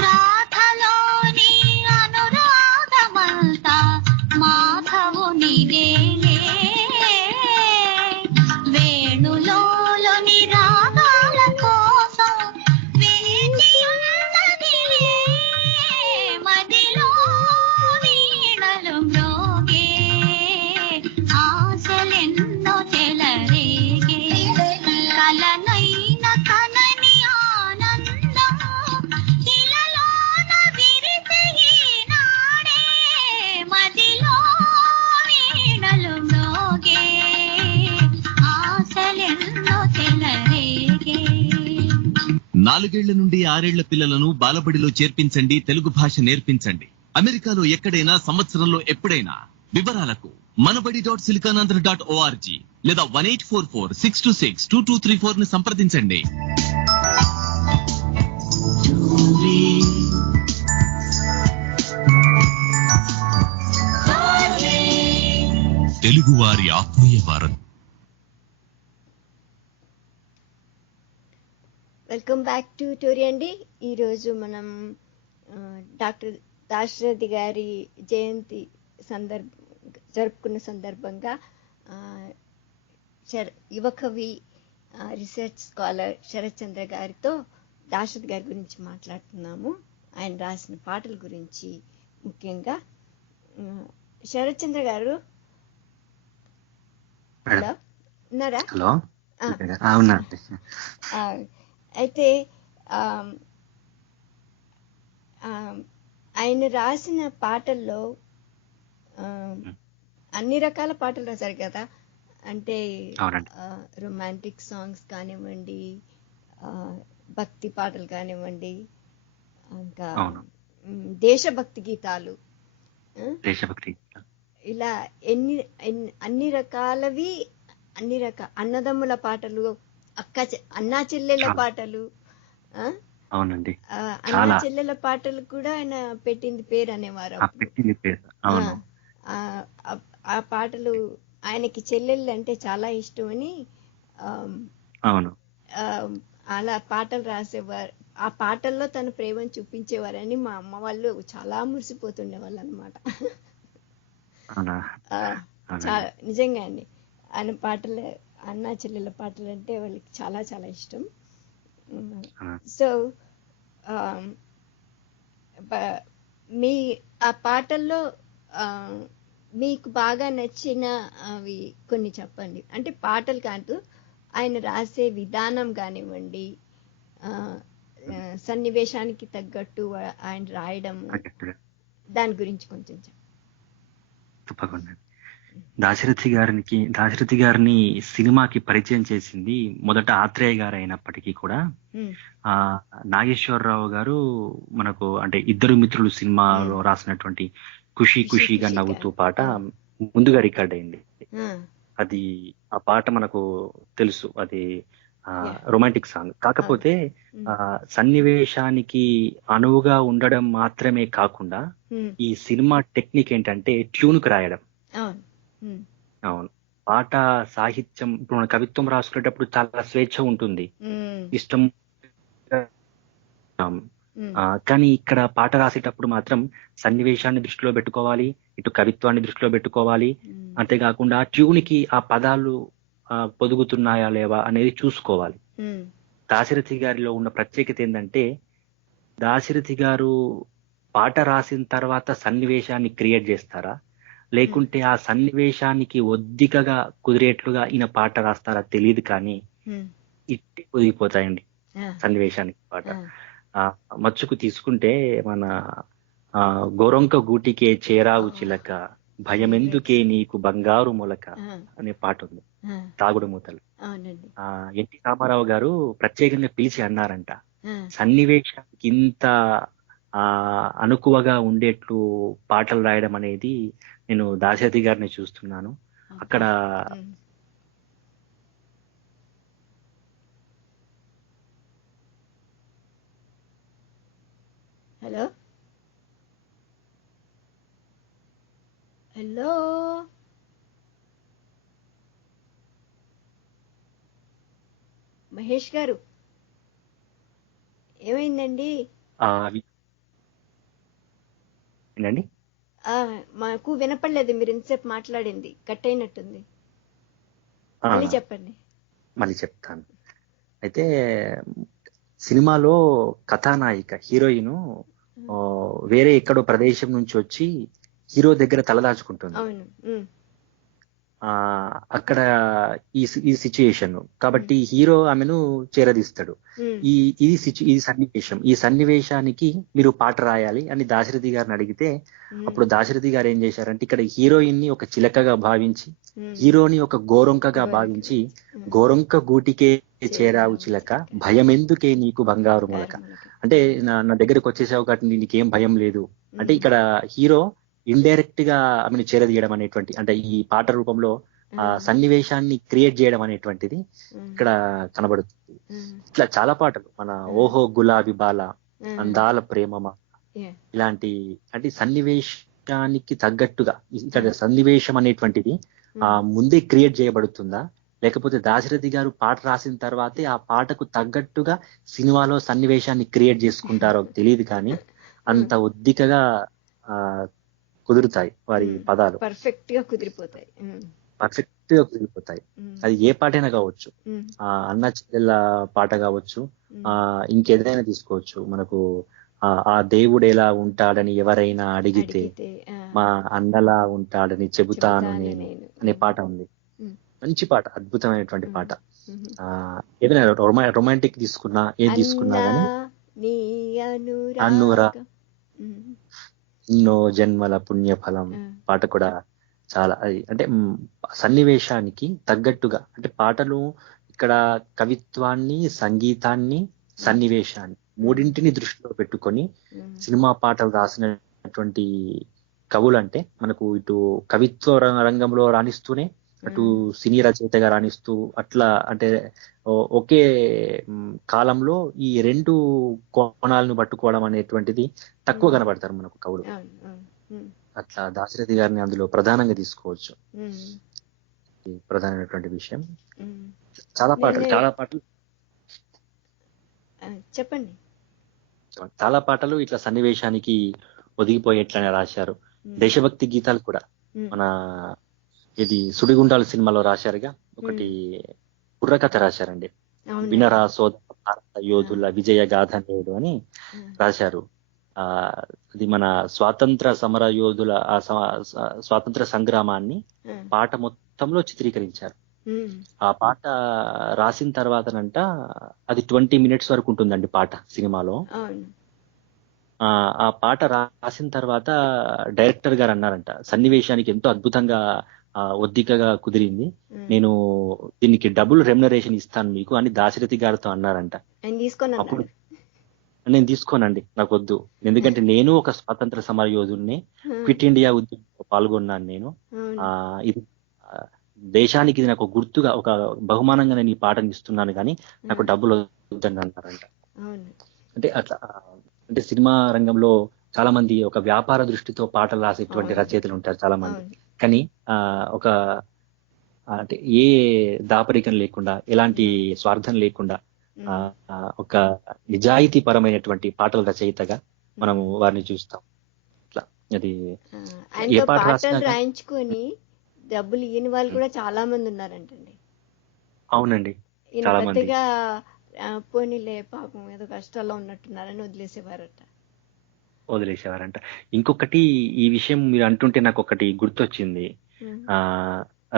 రాధలోని అనురాగమంతా మాధవునిదేలే వేణులోని రాగాల కోసం వేచి ఉన్నదిలే మదిలో వీణలు మ్రోగే ఆశలెన్నో చెలరేగే కలనైన కనని ఆనందం ఇలలోన విరిసే ఈనాడే మదిలో వీణలు మ్రోగే ఆశలెన్నో చెలరేగే 4 ఏళ్ల నుండి 6 ఏళ్ల పిల్లలను బాలబడిలో చేర్పించండి, తెలుగు భాష నేర్పించండి. అమెరికాలో ఎక్కడైనా సంవత్సరంలో ఎప్పుడైనా. వివరాలకు manabadi.siliconandhra.org లేదా 1844-626-2234 ని సంప్రదించండి. తెలుగువారి ఆత్మీయ వారం. వెల్కమ్ బ్యాక్ టు టోరీ అండి. ఈరోజు మనం డాక్టర్ దాశరథి గారి జయంతి జరుపుకున్న సందర్భంగా యువకవి రీసెర్చ్ స్కాలర్ శరత్ చంద్ర గారితో దాశరథి గారి గురించి మాట్లాడుతున్నాము. ఆయన రాసిన పాటల గురించి ముఖ్యంగా. శరత్ చంద్ర గారు హలో ఉన్నారా? హలో అయితే ఆ, ఆయన రాసిన పాటల్లో ఆ, అన్ని రకాల పాటలు రాశారు కదా. అంటే అవునండి. రొమాంటిక్ సాంగ్స్ కానివ్వండి, ఆ, భక్తి పాటలు కానివ్వండి, ఇంకా అవును. దేశభక్తి గీతాలు, ఆ, దేశభక్తి. ఇలా అన్ని రకాలవి, అన్నదమ్ముల పాటలు, అన్నా చెల్లెల చాలా. పాటలు, ఆ, అవునండి. అన్నా చాలా చెల్లెల పాటలు కూడా ఆయన పెట్టింది పేరు అనేవారు ఆ అప్పుడు. పెట్టింది పేరు. ఆ, అవును. ఆ ఆ పాటలు ఆయనకి చెల్లెళ్ళు అంటే చాలా ఇష్టమని అవును. అలా పాటలు రాసేవారు. ఆ పాటల్లో తన ప్రేమను చూపించేవారని మా అమ్మ వాళ్ళు చాలా మురిసిపోతుండే వాళ్ళు అనమాట. అవునా. చాలా అవునండి. నిజంగా అండి. ఆయన పాటలు, అన్నా చెల్లెల పాటలు అంటే వాళ్ళకి చాలా చాలా ఇష్టం. ఆ, సో మీ ఆ పాటల్లో ఆ, మీకు బాగా నచ్చిన అవి కొన్ని చెప్పండి. అంటే పాటలు కాదు, ఆయన రాసే విధానం కానివ్వండి, ఆ, సన్నివేశానికి తగ్గట్టు ఆయన రాయడం, తగ్గట్టుగా దాని గురించి కొంచెం చెప్పండి. తప్పకుండా. దాశరథి గారిని సినిమాకి పరిచయం చేసింది మొదట ఆత్రేయ గారు అయినప్పటికీ కూడా ఉమ్, ఆ నాగేశ్వరరావు గారు మనకు అంటే ఇద్దరు మిత్రులు సినిమాలో రాసినటువంటి ఖుషి ఖుషి ఖుషిగా ఖుషిగా. నవ్వుతూ పాట ముందుగా రికార్డ్ అయింది. ఆ, అది ఆ పాట మనకు తెలుసు, అది Yeah. Romantic song. కాకపోతే ఆ సన్నివేశానికి అనువుగా ఉండడం మాత్రమే కాకుండా ఉమ్, ఈ సినిమా టెక్నిక్ ఏంటంటే ట్యూన్ కు రాయడం. అవును. ఉమ్, అవును. పాట సాహిత్యం ఇప్పుడు మన కవిత్వం రాసుకునేటప్పుడు చాలా స్వేచ్ఛ ఉంటుంది, ఉమ్, ఇష్టం. ఉమ్, కానీ ఇక్కడ పాట రాసేటప్పుడు మాత్రం సన్నివేశాన్ని దృష్టిలో పెట్టుకోవాలి, ఇటు కవిత్వాన్ని దృష్టిలో పెట్టుకోవాలి. ఉమ్, అంతేకాకుండా ట్యూన్ కి ఆ పదాలు పొదుగుతున్నాయా లేవా అనేది చూసుకోవాలి. ఉమ్, దాశరథి గారిలో ఉన్న ప్రత్యేకత ఏంటంటే దాశరథి గారు పాట రాసిన తర్వాత సన్నివేశాన్ని క్రియేట్ చేస్తారా, లేకుంటే ఆ సన్నివేశానికి ఒద్దికగా కుదిరేట్లుగా ఈయన పాట రాస్తారా తెలియదు, కానీ ఉమ్, ఇట్టి ఒదిగిపోతాయండి ఆ, సన్నివేశానికి పాట. ఆ, మచ్చుకు తీసుకుంటే మన గోరొంక గూటికే చేరావు చిలక, భయమెందుకే నీకు బంగారు మొలక ఆ, అనే పాట ఉంది, ఆ, తాగుడు మూతలు. అవునండి. ఎన్టీ రామారావు గారు ప్రత్యేకంగా పిలిచి అన్నారంట, ఆ, సన్నివేశానికి ఇంత అనుకువగా ఉండేట్లు పాటలు రాయడం అనేది నేను దాశరథి గారిని చూస్తున్నాను. అక్కడ ఉమ్. హలో హలో మహేష్ గారు, ఏమైందండి? ఏంటండి? మాకు వినపడలేదు, మీరు ఇంతసేపు మాట్లాడింది కట్ అయినట్టుంది. మళ్ళీ చెప్పండి. మళ్ళీ చెప్తాను. అయితే సినిమాలో కథానాయిక హీరోయిన్ వేరే ఎక్కడో ప్రదేశం నుంచి వచ్చి హీరో దగ్గర తలదాచుకుంటుంది. అవును. అక్కడ ఈ సిచ్యుయేషన్ కాబట్టి హీరో ఆమెను చేరదీస్తాడు. ఇది సన్నివేశం. ఈ సన్నివేశానికి మీరు పాట రాయాలి అని దాశరథి గారిని అడిగితే అప్పుడు దాశరథి గారు ఏం చేశారంటే ఇక్కడ హీరోయిన్ ని ఒక చిలకగా భావించి, హీరోని ఒక గోరొంకగా భావించి, గోరొంక గూటికే చేరావు చిలక, భయమెందుకే నీకు బంగారు మొలక. అంటే నా దగ్గరకు వచ్చేసావు కాబట్టి నీకేం భయం లేదు అంటే ఇక్కడ హీరో ఇండైరెక్ట్ గా ఆమెను చేరదీయడం అనేటువంటి, అంటే ఈ పాట రూపంలో ఆ సన్నివేశాన్ని క్రియేట్ చేయడం అనేటువంటిది ఇక్కడ కనబడుతుంది. ఇట్లా చాలా పాటలు, మన ఓహో గులాబీ బాల, అందాల ప్రేమమా, ఇలాంటి అంటే సన్నివేశానికి తగ్గట్టుగా ఇక్కడ సన్నివేశం అనేటువంటిది ముందే క్రియేట్ చేయబడుతుందా, లేకపోతే దాశరథి గారు పాట రాసిన తర్వాతే ఆ పాటకు తగ్గట్టుగా సినిమాలో సన్నివేశాన్ని క్రియేట్ చేసుకుంటారో తెలియదు, కానీ అంత ఒద్దికగా కుదురుతాయి వారి పదాలు, పర్ఫెక్ట్ గా కుదిరిపోతాయి. అది ఏ పాటైనా కావచ్చు, అన్న చెల్లెల పాట కావచ్చు, ఇంకేదైనా తీసుకోవచ్చు. మనకు ఆ దేవుడు ఎలా ఉంటాడని ఎవరైనా అడిగితే మా అన్నలా ఉంటాడని చెబుతాను నేను అనే పాట ఉంది. మంచి పాట, అద్భుతమైనటువంటి పాట. ఏదైనా రొమాంటిక్ తీసుకున్నా ఏది తీసుకున్నా కానీ అనురా ఎన్నో జన్మల పుణ్యఫలం పాట కూడా చాలా అంటే సన్నివేశానికి తగ్గట్టుగా అంటే పాటలు ఇక్కడ కవిత్వాన్ని, సంగీతాన్ని, సన్నివేశాన్ని మూడింటిని దృష్టిలో పెట్టుకొని సినిమా పాటలు రాసినటువంటి కవులు అంటే మనకు ఇటు కవిత్వ రంగంలో రాణిస్తూనే అటు సినీ రచయితగా రాణిస్తూ అట్లా అంటే ఒకే కాలంలో ఈ రెండు కోణాలను పట్టుకోవడం అనేటువంటిది తక్కువ కనబడతారు మనకు కవులు. అట్లా దాశరథి గారిని అందులో ప్రధానంగా తీసుకోవచ్చు. ప్రధానమైనటువంటి విషయం. చాలా పాటలు చెప్పండి. చాలా పాటలు ఇట్లా సన్నివేశానికి ఒదిగిపోయేట్లనే రాశారు. దేశభక్తి గీతాలు కూడా మన ఇది సుడిగుండాల సినిమాలో రాశారుగా, ఒకటి బుర్రకథ రాశారండి. వినరా సోదర భారత యోధుల విజయ గాథ నేడు అని రాశారు. అది మన స్వాతంత్ర సమర యోధుల స్వాతంత్ర సంగ్రామాన్ని పాట మొత్తంలో చిత్రీకరించారు. ఆ పాట రాసిన తర్వాతనంట అది 20 minutes వరకు ఉంటుందండి పాట సినిమాలో. ఆ పాట రాసిన తర్వాత డైరెక్టర్ గారు అన్నారంట, సన్నివేశానికి ఎంతో అద్భుతంగా ఒద్దికగా కుదిరింది, నేను దీనికి డబుల్ రెమ్యునరేషన్ ఇస్తాను మీకు అని దాశరథి గారితో అన్నారంట. అప్పుడు నేను తీసుకోనండి, నాకు వద్దు, ఎందుకంటే నేను ఒక స్వాతంత్ర సమర యోధుడిని, క్విట్ ఇండియా ఉద్యమంలో పాల్గొన్నాను నేను, ఇది దేశానికి ఇది నాకు గుర్తుగా ఒక బహుమానంగా నేను ఈ పాటను ఇస్తున్నాను కానీ నాకు డబ్బులు వద్దని అన్నారంట. అంటే అట్లా అంటే సినిమా రంగంలో చాలా మంది ఒక వ్యాపార దృష్టితో పాటలు రాసేటువంటి రచయితలు ఉంటారు చాలా మంది, కానీ ఒక అంటే ఏ దాపరికం లేకుండా ఎలాంటి స్వార్థం లేకుండా ఒక నిజాయితీ పరమైనటువంటి పాటల రచయితగా మనము వారిని చూస్తాం. అట్లా అది ఏ పాట రాయించుకొని డబ్బులు ఇయ్యని వాళ్ళు కూడా చాలా మంది ఉన్నారంటండి. అవునండి, చాలా మంది పోనీలే పాపం ఏదో కష్టాల్లో ఉన్నట్టున్నారని వదిలేసేవారంట. ఇంకొకటి ఈ విషయం మీరు అంటుంటే నాకు ఒకటి గుర్తొచ్చింది.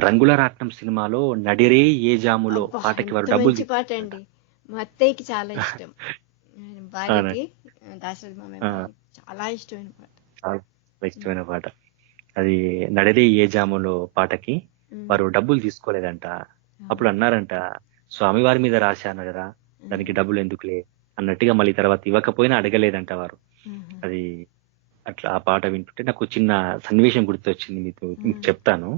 రంగుల రాట్నం సినిమాలో నడిరే ఏ జాములో పాటకి వారు డబ్బులు పాట అండి. మా అత్తయ్యకి చాలా ఇష్టం, భార్యకి దాశరథి మామయ్య చాలా ఇష్టమైన పాట. చాలా ఇష్టమైన పాట అది. నడిరే ఏ జాములో పాటకి వారు డబ్బులు తీసుకోలేదంట. అప్పుడు అన్నారంట, స్వామివారి మీద రాశాను కదా, దానికి డబ్బులు ఎందుకులే అన్నట్టుగా మళ్ళీ తర్వాత ఇవ్వకపోయినా అడగలేదంట వారు. అది అట్లా ఆ పాట వింటుంటే నాకు చిన్న సన్నివేశం గుర్తొచ్చింది, మీకు చెప్తాను.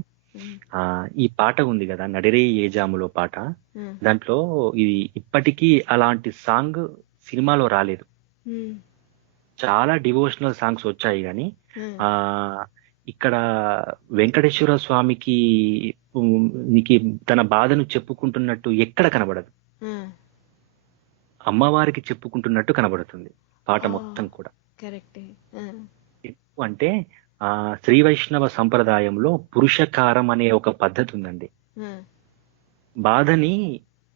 ఈ పాట ఉంది కదా నడిరే ఏ జాములో పాట, దాంట్లో ఇది ఇప్పటికీ అలాంటి సాంగ్ సినిమాలో రాలేదు. చాలా డివోషనల్ సాంగ్స్ వచ్చాయి కానీ ఇక్కడ వెంకటేశ్వర స్వామికి తన బాధను చెప్పుకుంటున్నట్టు ఎక్కడ కనబడదు, అమ్మవారికి చెప్పుకుంటున్నట్టు కనబడుతుంది పాట మొత్తం కూడా. అంటే శ్రీ వైష్ణవ సంప్రదాయంలో పురుషకారం అనే ఒక పద్ధతి ఉందండి. బాధని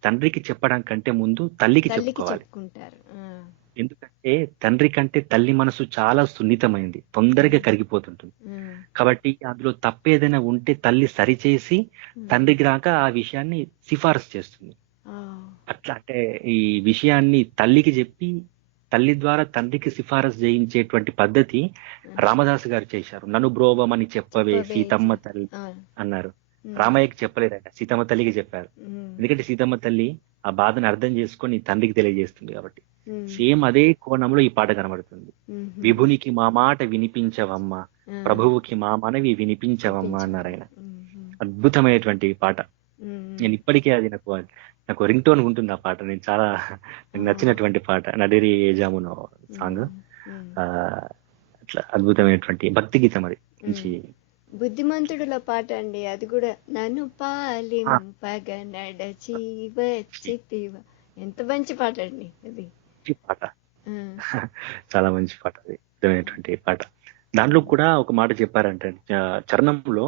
తండ్రికి చెప్పడం కంటే ముందు తల్లికి చెప్పుకోవాలి. ఎందుకంటే తండ్రి కంటే తల్లి మనసు చాలా సున్నితమైంది, తొందరగా కరిగిపోతుంటుంది. కాబట్టి అందులో తప్పేదైనా ఉంటే తల్లి సరిచేసి తండ్రికి రాక ఆ విషయాన్ని సిఫారసు చేస్తుంది. అట్లా అంటే ఈ విషయాన్ని తల్లికి చెప్పి తల్లి ద్వారా తండ్రికి సిఫారసు చేయించేటువంటి పద్ధతి రామదాసు గారు చేశారు. నన్ను బ్రోవమని చెప్పవే సీతమ్మ తల్లి అన్నారు. రామయ్యకి చెప్పలేదంట, సీతమ్మ తల్లికి చెప్పారు. ఎందుకంటే సీతమ్మ తల్లి ఆ బాధను అర్థం చేసుకొని తండ్రికి తెలియజేస్తుంది కాబట్టి. సేమ్ అదే కోణంలో ఈ పాట కనబడుతుంది. విభునికి మా మాట వినిపించవమ్మ, ప్రభువుకి మా మనవి వినిపించవమ్మ అన్నారు ఆయన. అద్భుతమైనటువంటి పాట. నేను ఇప్పటికే అది నాకు రింగ్ టోన్ ఉంటుంది ఆ పాట. నేను చాలా నాకు నచ్చినటువంటి పాట నడిరి ఏజామునో సాంగ్. అట్లా అద్భుతమైనటువంటి భక్తి గీతం అది. మంచి బుద్ధిమంతుడుల పాట అండి అది కూడా. నన్ను పాలింపగ నడచి వచ్చితివా, ఎంత మంచి పాట అండి అది. పాట చాలా మంచి పాట, అది అద్భుతమైనటువంటి పాట. దాంట్లో కూడా ఒక మాట చెప్పారంటే చరణంలో,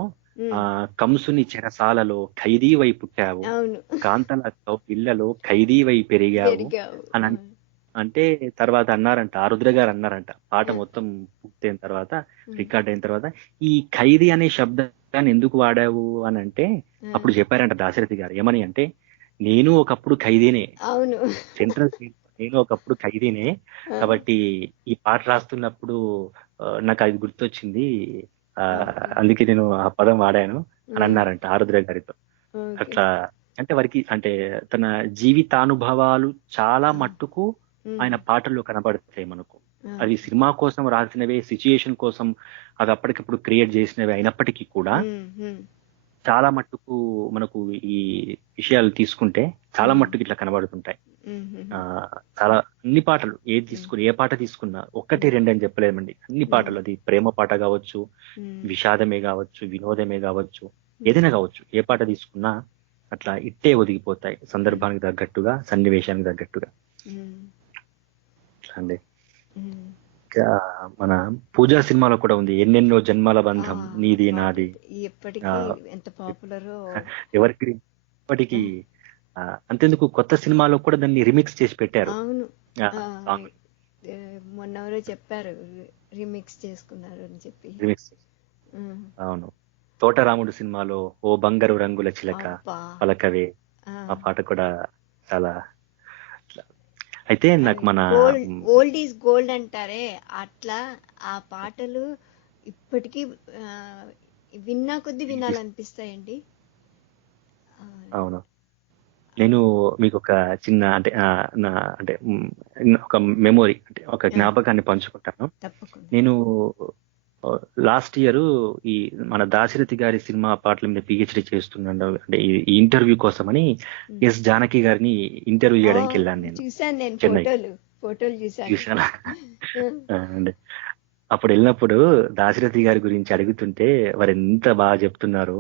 కంసుని చెరసాలలో ఖైదీ వై పుట్టావు, కాంతల పిల్లలో ఖైదీ వై పెరిగావు అని అంటే తర్వాత అన్నారంట, ఆరుద్ర గారు అన్నారంట పాట మొత్తం పూర్తయిన తర్వాత, రికార్డ్ అయిన తర్వాత, ఈ ఖైదీ అనే శబ్దాన్ని ఎందుకు వాడావు అని అంటే అప్పుడు చెప్పారంట దాశరథి గారు ఏమని అంటే, నేను ఒకప్పుడు ఖైదీనే, సెంట్రల్ నేను ఒకప్పుడు ఖైదీనే, కాబట్టి ఈ పాట రాస్తున్నప్పుడు నాకు అది గుర్తొచ్చింది. అందుకే నేను ఆ పదం వాడాను అని అన్నారంట ఆరుద్ర గారితో. అట్లా అంటే వారికి అంటే తన జీవితానుభవాలు చాలా మట్టుకు ఆయన పాటల్లో కనబడతాయి మనకు. అది సినిమా కోసం రాసినవే, సిచ్యుయేషన్ కోసం అది అప్పటికప్పుడు క్రియేట్ చేసినవి అయినప్పటికీ కూడా చాలా మట్టుకు మనకు ఈ విషయాలు తీసుకుంటే చాలా మట్టుకు ఇట్లా కనబడుతుంటాయి. చాలా అన్ని పాటలు ఏది తీసుకుని ఏ పాట తీసుకున్నా ఒకటి రెండు అని చెప్పలేమండి. అన్ని పాటలు, అది ప్రేమ పాట కావచ్చు, విషాదమే కావచ్చు, వినోదమే కావచ్చు, ఏదైనా కావచ్చు, ఏ పాట తీసుకున్నా అట్లా ఇట్టే ఒదిగిపోతాయి సందర్భానికి తగ్గట్టుగా, సన్నివేశానికి తగ్గట్టుగా అండి. మన పూజా సినిమాలో కూడా ఉంది, ఎన్నెన్నో జన్మల బంధం నీది నాది. ఎంత పాపులర్ ఎవరికి ఇప్పటికీ అంతెందుకు కొత్త సినిమాలో కూడా దాన్ని రిమిక్స్ చేసి పెట్టారు. అవును, మొన్నెవరో చెప్పారు రీమిక్స్ చేసుకున్నారు అని చెప్పి. రిమిక్స్ అవును. తోటరాముడు సినిమాలో ఓ బంగారు రంగుల చిలక పలకవే, ఆ పాట కూడా చాలా. అయితే నాకు మన ఓల్డ్ ఈజ్ గోల్డ్ అంటారే, అట్లా ఆ పాటలు ఇప్పటికీ విన్నా కొద్ది వినాలనిపిస్తాయండి. అవును. నేను మీకు ఒక చిన్న అంటే అంటే ఒక మెమొరీ, అంటే ఒక జ్ఞాపకాన్ని పంచుకుంటాను. నేను లాస్ట్ ఇయర్ ఈ మన దాశరథి గారి సినిమా పాటల మీద పిహెచ్డి చేస్తున్నాను. అంటే ఈ ఇంటర్వ్యూ కోసమని ఎస్ జానకి గారిని ఇంటర్వ్యూ చేయడానికి వెళ్ళాను నేను. చెన్నై చూసాను అండి. అప్పుడు వెళ్ళినప్పుడు దాశరథి గారి గురించి అడుగుతుంటే వారు ఎంత బాగా చెప్తున్నారు.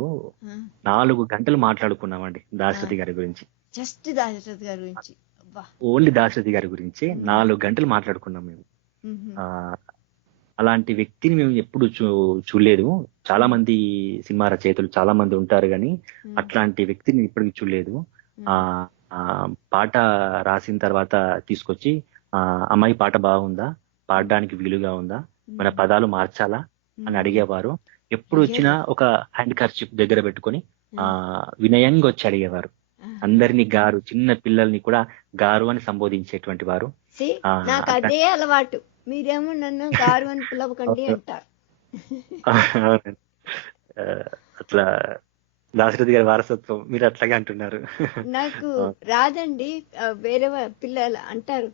4 గంటలు మాట్లాడుకున్నామండి దాశరథి గారి గురించి. జస్ట్ దాశరథి గారి గురించి, ఓన్లీ దాశరథి గారి గురించి 4 గంటలు మాట్లాడుకున్నాం మేము. అలాంటి వ్యక్తిని మేము ఎప్పుడు చూడలేదు. చాలా మంది సినిమా రచయితలు చాలా మంది ఉంటారు, కానీ అట్లాంటి వ్యక్తిని ఇప్పటికి చూడలేదు. పాట రాసిన తర్వాత తీసుకొచ్చి అమ్మాయి పాట బాగుందా, పాడడానికి వీలుగా ఉందా, మన పదాలు మార్చాలా అని అడిగేవారు. ఎప్పుడు వచ్చినా ఒక హ్యాండ్ కర్చీఫ్ దగ్గర పెట్టుకొని వినయంగా వచ్చి అడిగేవారు. అందరినీ గారు, చిన్న పిల్లల్ని కూడా గారు అని సంబోధించేటువంటి వారు. నాకు అదే అలవాటు, మీరేమో నన్ను గారు అని పిలవకండి అంటారు. అట్లా దాశరథి గారి వారసత్వం మీరు అట్లాగే అంటున్నారు. నాకు రాదండి, వేరే పిల్లలు అంటారు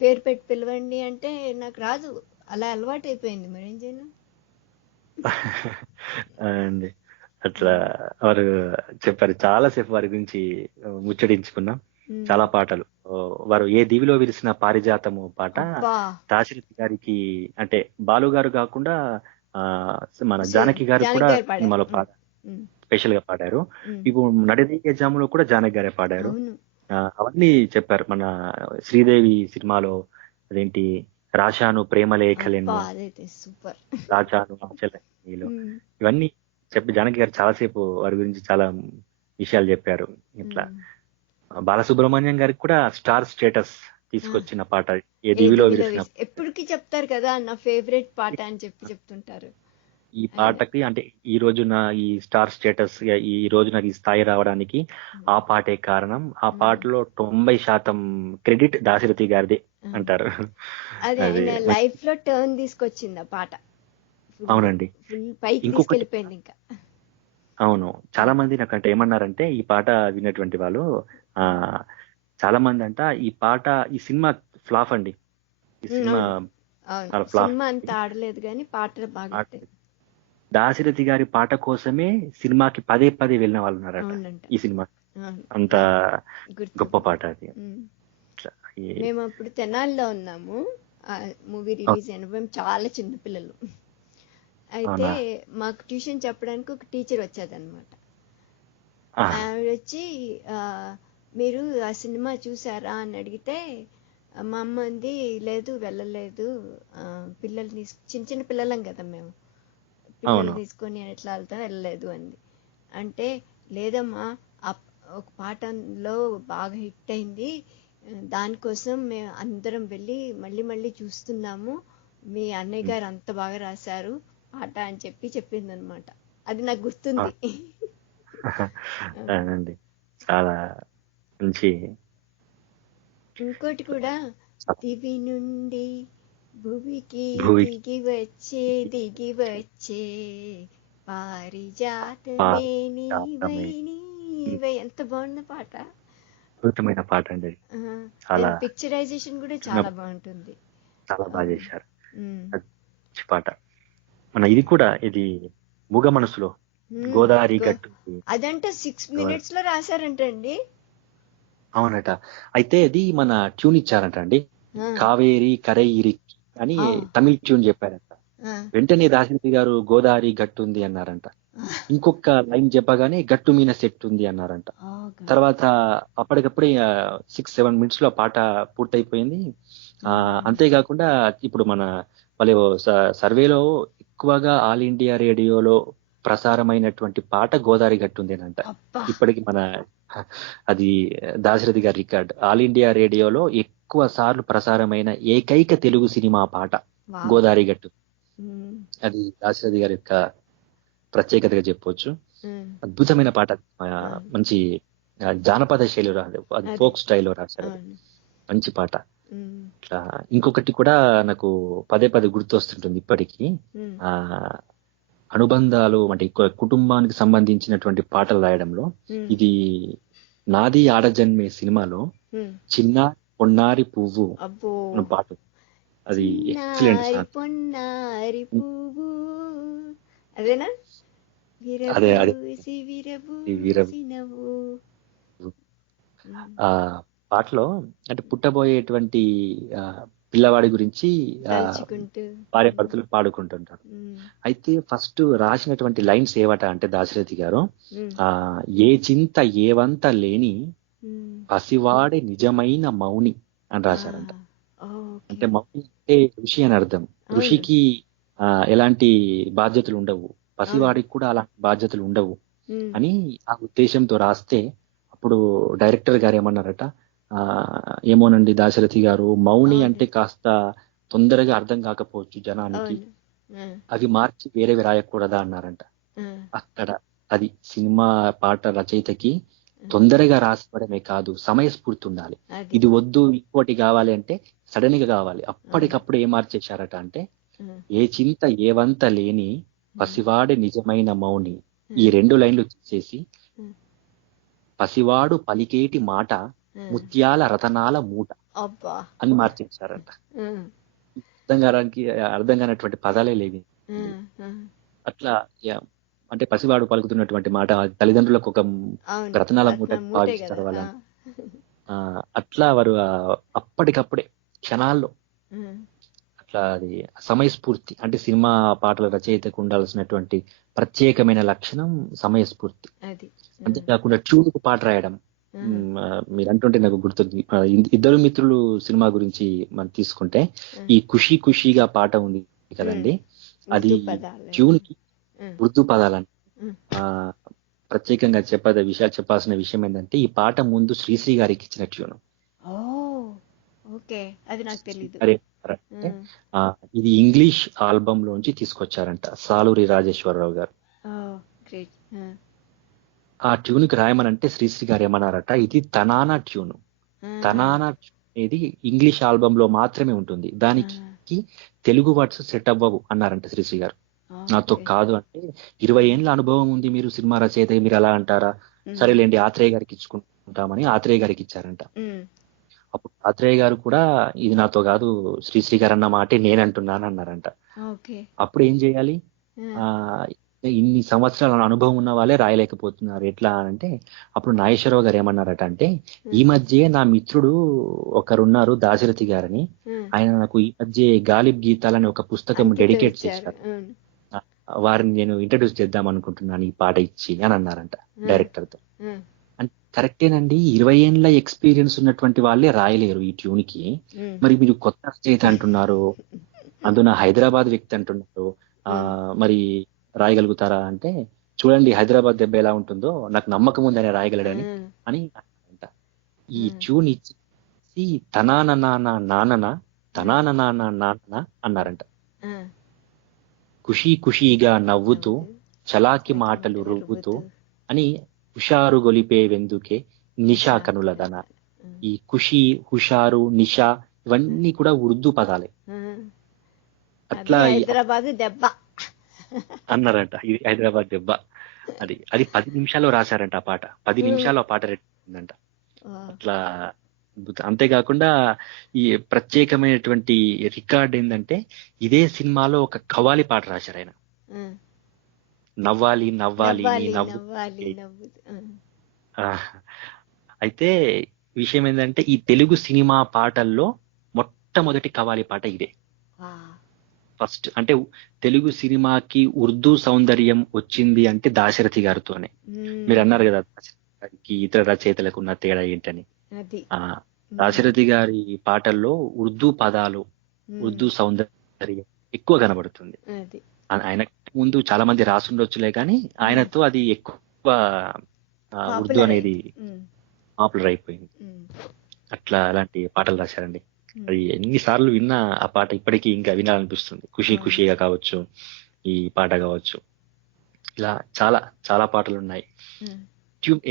పేరు పెట్టి పిలవండి అంటే నాకు రాదు, అలా అలవాటు అయిపోయింది, మరేం చేయను అండి. అట్లా వారు చెప్పారు. చాలాసేపు వారి గురించి ముచ్చడించుకున్నాం. చాలా పాటలు, వారు ఏ దివిలో విరిసిన పారిజాతము పాట దాశరథి గారికి అంటే బాలు గారు కాకుండా మన జానకి గారు కూడా సినిమాలో స్పెషల్ గా పాడారు. ఇప్పుడు నడిదీయ జాములో కూడా జానకి గారే పాడారు. అవన్నీ చెప్పారు. మన శ్రీదేవి సినిమాలో అదేంటి రాశాను ప్రేమ లేఖలేను, రాశాను ఆచరణీలో, ఇవన్నీ చెప్పి జానకి గారు చాలాసేపు వారి గురించి చాలా విషయాలు చెప్పారు. ఇట్లా బాలసుబ్రహ్మణ్యం గారికి కూడా స్టార్ స్టేటస్ తీసుకొచ్చిన పాట ఏ దివిలో విరిసిన. ఎప్పటికీ చెప్తారు కదా నా ఫేవరెట్ పాట అని చెప్పి చెప్తుంటారు. ఈ పాటకి అంటే ఈ రోజు నా ఈ స్టార్ స్టేటస్, ఈ రోజు నాకు ఈ స్థాయి రావడానికి ఆ పాటే కారణం. ఆ పాటలో 90% క్రెడిట్ దాశరథి గారిదే అంటారు. అదే లైఫ్ లో టర్న్ తీసుకొచ్చింది ఆ పాట. అవునండి. ఇంకొకటి ఇంకా అవును, చాలా మంది నాకంటే ఏమన్నారంటే ఈ పాట విన్నటువంటి వాళ్ళు చాలా మంది అంట ఈ పాట ఈ సినిమా ఫ్లాప్ అండి. ఈ సినిమా అంత ఆడలేదు కానీ పాట బాగా దాశరథి గారి పాట కోసమే సినిమాకి పదే వెళ్ళిన వాళ్ళు ఉన్నారట. ఈ సినిమా అంత గొప్ప పాట అది. మేము అప్పుడు తెనాలిలో ఉన్నాము, మూవీ రిలీజ్ అయిన మేము చాలా చిన్న పిల్లలు. అయితే మాకు ట్యూషన్ చెప్పడానికి ఒక టీచర్ వచ్చేదన్నమాట. ఆవిడ వచ్చి మీరు ఆ సినిమా చూసారా అని అడిగితే మా అమ్మ అంది లేదు వెళ్ళలేదు, పిల్లల్ని చిన్న పిల్లలం కదా మేము, పిల్లలు తీసుకొని ఎట్లా వెళ్తా వెళ్ళలేదు అంది. అంటే లేదమ్మా ఒక పాటలో బాగా హిట్ అయింది, దానికోసం మేము అందరం వెళ్ళి మళ్ళీ చూస్తున్నాము, మీ అన్నయ్య గారు అంత బాగా రాశారు పాట అని చెప్పింది అనమాట. అది నాకు గుర్తుంది. చాలా మంచి ఇంకోటి కూడా, దివి నుండి భువికి భువికి దిగి వచ్చే పారిజాతమే నీవై. ఎంత బాగుంది పాట. అద్భుతమైన పాట అండి అది. చాలా పిక్చరైజేషన్ కూడా చాలా బాగుంటుంది. చాలా బాగా చేశారు. ఉమ్. మంచి పాట. ఇది కూడా ఇది మూగ మనసులో గోదావరి గట్టు. అదంటే 6 minutes లో రాశారంటండి. అవునట. అయితే అది మన ట్యూన్ ఇచ్చారంట అండి, కావేరి కరైరి అని తమిళ్ ట్యూన్ చెప్పారంట. వెంటనే దాశరథి గారు గోదావరి గట్టు ఉంది అన్నారంట. ఇంకొక లైన్ చెప్పగానే గట్టు మీన సెట్ ఉంది అన్నారంట. తర్వాత అప్పటికప్పుడే 6-7 minutes లో పాట పూర్తయిపోయింది. అంతేకాకుండా ఇప్పుడు మన వాళ్ళ సర్వేలో ఎక్కువగా ఆల్ ఇండియా రేడియోలో ప్రసారమైనటువంటి పాట గోదావరి గట్టు ఉందేనంట. ఇప్పటికి మన అది దాశరథి గారి రికార్డ్. ఆల్ ఇండియా రేడియోలో ఎక్కువ సార్లు ప్రసారమైన ఏకైక తెలుగు సినిమా పాట గోదావరి గట్టు. అది దాశరథి గారి యొక్క ప్రత్యేకతగా చెప్పవచ్చు. అద్భుతమైన పాట. మంచి జానపద శైలి రాదు, అది ఫోక్ స్టైల్లో రాశారు. మంచి పాట. ఇట్లా ఇంకొకటి కూడా నాకు పదే పదే గుర్తొస్తుంటుంది ఇప్పటికీ. అనుబంధాలు అంటే కుటుంబానికి సంబంధించినటువంటి పాటలు రాయడంలో ఇది నాది ఆడజన్మే సినిమాలో చిన్న పొన్నారి పువ్వు అన్న పాట. అది ఎక్సలెంట్ సాంగ్. పొన్నారి పువ్వు అదేనా? అదే ఆ పాటలో అంటే పుట్టబోయేటువంటి పిల్లవాడి గురించి భార్య భర్తలు పాడుకుంటుంటారు. అయితే ఫస్ట్ రాసినటువంటి లైన్స్ ఏవట అంటే దాశరథి గారు, ఏ చింత ఏవంత లేని పసివాడే నిజమైన మౌని అని రాశారంట. అంటే మౌని అంటే ఋషి అని అర్థం. ఋషికి ఎలాంటి బాధ్యతలు ఉండవు, పసివాడికి కూడా అలాంటి బాధ్యతలు ఉండవు అని ఆ ఉద్దేశంతో రాస్తే, అప్పుడు డైరెక్టర్ గారు ఏమన్నారట, ఏమోనండి దాశరథి గారు, మౌని అంటే కాస్త తొందరగా అర్థం కాకపోవచ్చు జనానికి, అవి మార్చి వేరేవి రాయకూడదా అన్నారంట. అక్కడ అది సినిమా పాట రచయితకి తొందరగా రాసిపడమే కాదు, సమయస్ఫూర్తి ఉండాలి. ఇది వద్దు ఇంకోటి కావాలి అంటే సడన్ గా కావాలి. అప్పటికప్పుడు ఏం మార్చేశారట అంటే, ఏ చింత ఏవంత లేని పసివాడే నిజమైన మౌని, ఈ 2 లైన్లు తీసేసి పసివాడు పలికేటి మాట ముత్యాల రతనాల మూట అని మార్చేశారంట. అర్థం కానటువంటి పదాలే లేవి. అట్లా అంటే పసివాడు పలుకుతున్నటువంటి మాట తల్లిదండ్రులకు ఒక రతనాల మూట భావిస్తారు వాళ్ళ. అట్లా వారు అప్పటికప్పుడే క్షణాల్లో అట్లా అది సమయస్ఫూర్తి. అంటే సినిమా పాటల రచయితకు ఉండాల్సినటువంటి ప్రత్యేకమైన లక్షణం సమయస్ఫూర్తి. అంతేకాకుండా ట్యూన్కు పాట రాయడం. మీరు అంటుంటే నాకు గుర్తుంది, 'ఇద్దరు మిత్రులు' సినిమా గురించి మనం తీసుకుంటే ఈ ఖుషీ ఖుషీగా పాట ఉంది కదండి, అది ట్యూన్ కి ఉర్దూ పదాలని. ప్రత్యేకంగా చెప్పాల్సిన విషయం ఏంటంటే, ఈ పాట ముందు శ్రీశ్రీ గారికి ఇచ్చిన ట్యూన్. ఇది ఇంగ్లీష్ ఆల్బమ్ లోంచి తీసుకొచ్చారంట సాలూరి రాజేశ్వరరావు గారు. ఆ ట్యూన్ కి రాయమనంటే శ్రీశ్రీ గారు ఏమన్నారట, ఇది తనానా ట్యూన్. తనానా అనేది ఇంగ్లీష్ ఆల్బమ్ లో మాత్రమే ఉంటుంది, దానికి తెలుగు వర్డ్స్ సెట్ అవ్వవు అన్నారంట శ్రీశ్రీ గారు. నాతో కాదు అంటే, 20 ఏళ్ళ అనుభవం ఉంది, మీరు సినిమా రచయిత, మీరు అలా అంటారా, సరేలేండి ఆత్రేయ గారికి ఇచ్చుకుంటామని ఆత్రేయ గారికి ఇచ్చారంట. అప్పుడు ఆత్రేయ గారు కూడా ఇది నాతో కాదు, శ్రీశ్రీ గారు అన్న మాటే నేనంటున్నాను అన్నారంట. అప్పుడు ఏం చేయాలి, ఇన్ని సంవత్సరాల అనుభవం ఉన్న వాళ్ళే రాయలేకపోతున్నారు ఎట్లా అంటే, అప్పుడు నాగేశ్వరరావు గారు ఏమన్నారట అంటే, ఈ మధ్య నా మిత్రుడు ఒకరున్నారు దాశరథి గారని, ఆయన నాకు ఈ మధ్య గాలిబ్ గీతాలని ఒక పుస్తకం డెడికేట్ చేశారు, వారిని నేను ఇంట్రడ్యూస్ చేద్దాం అనుకుంటున్నాను ఈ పాట ఇచ్చి అని అన్నారంట డైరెక్టర్ తో. అంటే కరెక్టేనండి, 20 ఏళ్ళ ఎక్స్పీరియన్స్ ఉన్నటువంటి వాళ్ళే రాయలేరు ఈ ట్యూన్ కి, మరి మీరు కొత్త రచయిత అంటున్నారు, అందున హైదరాబాద్ వ్యక్తి అంటున్నారు, మరి రాయగలుగుతారా అంటే, చూడండి హైదరాబాద్ దెబ్బ ఎలా ఉంటుందో నాకు నమ్మకం ఉందని రాయగలడని అని అంట. ఈ ట్యూన్ ఇచ్చి తనాన నాన్న తనాన నాన్న అన్నారంట. ఖుషీ ఖుషీగా నవ్వుతూ చలాకి మాటలు రువ్వుతూ అని హుషారు గొలిపే వెందుకే నిషా కనులదన ఈ ఖుషి, హుషారు, నిషా ఇవన్నీ కూడా ఉర్దూ పదాలే. అట్లా హైదరాబాద్ దెబ్బ అన్నారంట. ఇది హైదరాబాద్ దెబ్బ. అది 10 నిమిషాల్లో రాశారంట ఆ పాట. 10 నిమిషాల్లో ఆ పాట రెట్టిందంట. అట్లా అంతేకాకుండా ఈ ప్రత్యేకమైనటువంటి రికార్డ్ ఏంటంటే ఇదే సినిమాలో ఒక కవ్వాలి పాట రాశారు ఆయన. నవ్వాలి నవ్వాలి నీ నవ్వు. అయితే విషయం ఏంటంటే ఈ తెలుగు సినిమా పాటల్లో మొట్టమొదటి కవ్వాలి పాట ఇదే. ఫస్ట్ అంటే తెలుగు సినిమాకి ఉర్దూ సౌందర్యం వచ్చింది అంటే దాశరథి గారితోనే. మీరు అన్నారు కదా దాశరథి ఇతర రచయితలకు ఉన్న తేడా ఏంటని. దాశరథి గారి పాటల్లో ఉర్దూ పదాలు, ఉర్దూ సౌందర్యం ఎక్కువ కనబడుతుంది. ఆయన ముందు చాలా మంది రాసుండొచ్చులే కానీ ఆయనతో అది ఎక్కువ ఉర్దూ అనేది పాపులర్ అయిపోయింది. అట్లా అలాంటి పాటలు రాశారండి. అది ఎన్నిసార్లు విన్నా ఆ పాట ఇప్పటికీ ఇంకా వినాలనిపిస్తుంది. ఖుషి ఖుషిగా కావచ్చు, ఈ పాట కావచ్చు, ఇలా చాలా చాలా పాటలు ఉన్నాయి.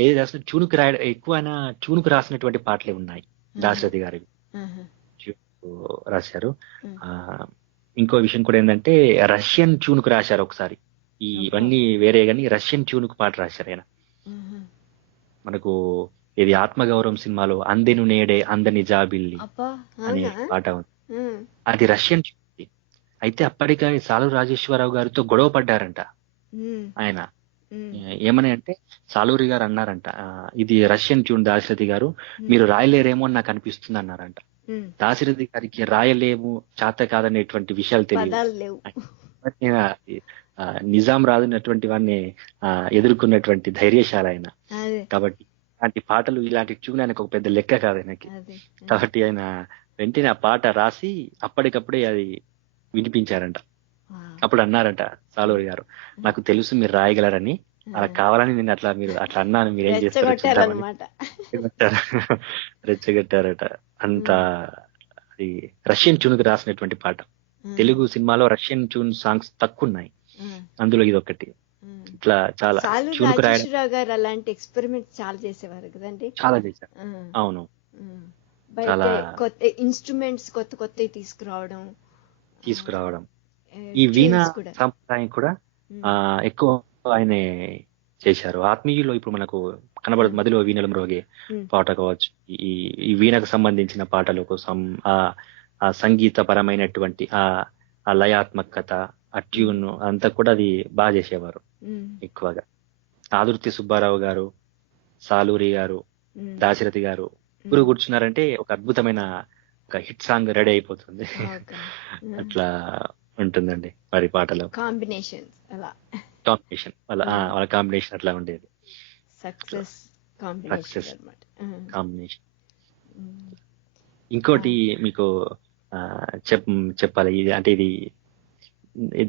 ఏది రాసిన ట్యూన్కి ఎక్కువ ట్యూన్కు రాసినటువంటి పాటలే ఉన్నాయి దాశరథి గారి రాశారు. ఇంకో విషయం కూడా ఏంటంటే రష్యన్ ట్యూన్కు రాశారు ఒకసారి. ఇవన్నీ వేరే కానీ రష్యన్ ట్యూన్కు పాట రాశారు ఆయన. మనకు ఇది ఆత్మగౌరవం సినిమాలో అందెను నేడే అందని జాబిల్లి అనే పాట ఉంది. అది రష్యన్ ట్యూన్. అయితే అప్పటికే సాలు రాజేశ్వరరావు గారితో గొడవ పడ్డారంట ఆయన. ఏమని అంటే సాలూరి గారు అన్నారంట, ఇది రష్యన్ ట్యూన్ దాశరథి గారు, మీరు రాయలేరేమో అని నాకు అనిపిస్తుంది అన్నారంట. దాశరథి గారికి రాయలేము, చేత కాదనేటువంటి విషయాలు తెలియదు. నిజాం రాదున్నటువంటి వాడిని ఎదుర్కొన్నటువంటి ధైర్యశాల ఆయన. కాబట్టి ఇలాంటి పాటలు, ఇలాంటి ట్యూన్ ఆయనకు ఒక పెద్ద లెక్క కాదు ఆయనకి. కాబట్టి ఆయన వెంటనే ఆ పాట రాసి అప్పటికప్పుడే అది వినిపించారంట. అప్పుడు అన్నారంట సాలూరి గారు, నాకు తెలుసు మీరు రాయగలరని, అలా కావాలని నేను మీరు అట్లా అన్నాను, మీరేం చేస్తారు రెచ్చగొట్టారట. అంత అది రష్యన్ ట్యూన్ కి రాసినటువంటి పాట. తెలుగు సినిమాలో రష్యన్ ట్యూన్ సాంగ్స్ తక్కువ ఉన్నాయి, అందులో ఇది ఒకటి. ఇట్లా చాలా ట్యూన్ కు రాయడం అలాంటి ఎక్స్పెరిమెంట్ చాలా చేసేవారు కదండి. చాలా చేశారు. అవును, చాలా కొత్త ఇన్స్ట్రుమెంట్స్ కొత్త కొత్త తీసుకురావడం. ఈ వీణ సంప్రదాయం కూడా ఎక్కువ ఆయనే చేశారు. ఆత్మీయులో ఇప్పుడు మనకు కనబడదు, మధ్యలో వీణలు మ్రోగే పాట కావచ్చు, ఈ వీణకు సంబంధించిన పాటల కోసం ఆ సంగీతపరమైనటువంటి ఆ లయాత్మకత, ఆ ట్యూన్ అంతా కూడా అది బాగా చేసేవారు ఎక్కువగా. ఆదుర్తి సుబ్బారావు గారు, సాలూరి గారు, దాశరథి గారు ఇప్పుడు కూర్చున్నారంటే ఒక అద్భుతమైన ఒక హిట్ సాంగ్ రెడీ అయిపోతుంది. అట్లా ఉంటుందండి వారి పాటలో కాంబినేషన్ వాళ్ళ కాంబినేషన్ అట్లా ఉండేది. Success combination. ఇంకోటి మీకు చెప్పాలి, ఇది అంటే ఇది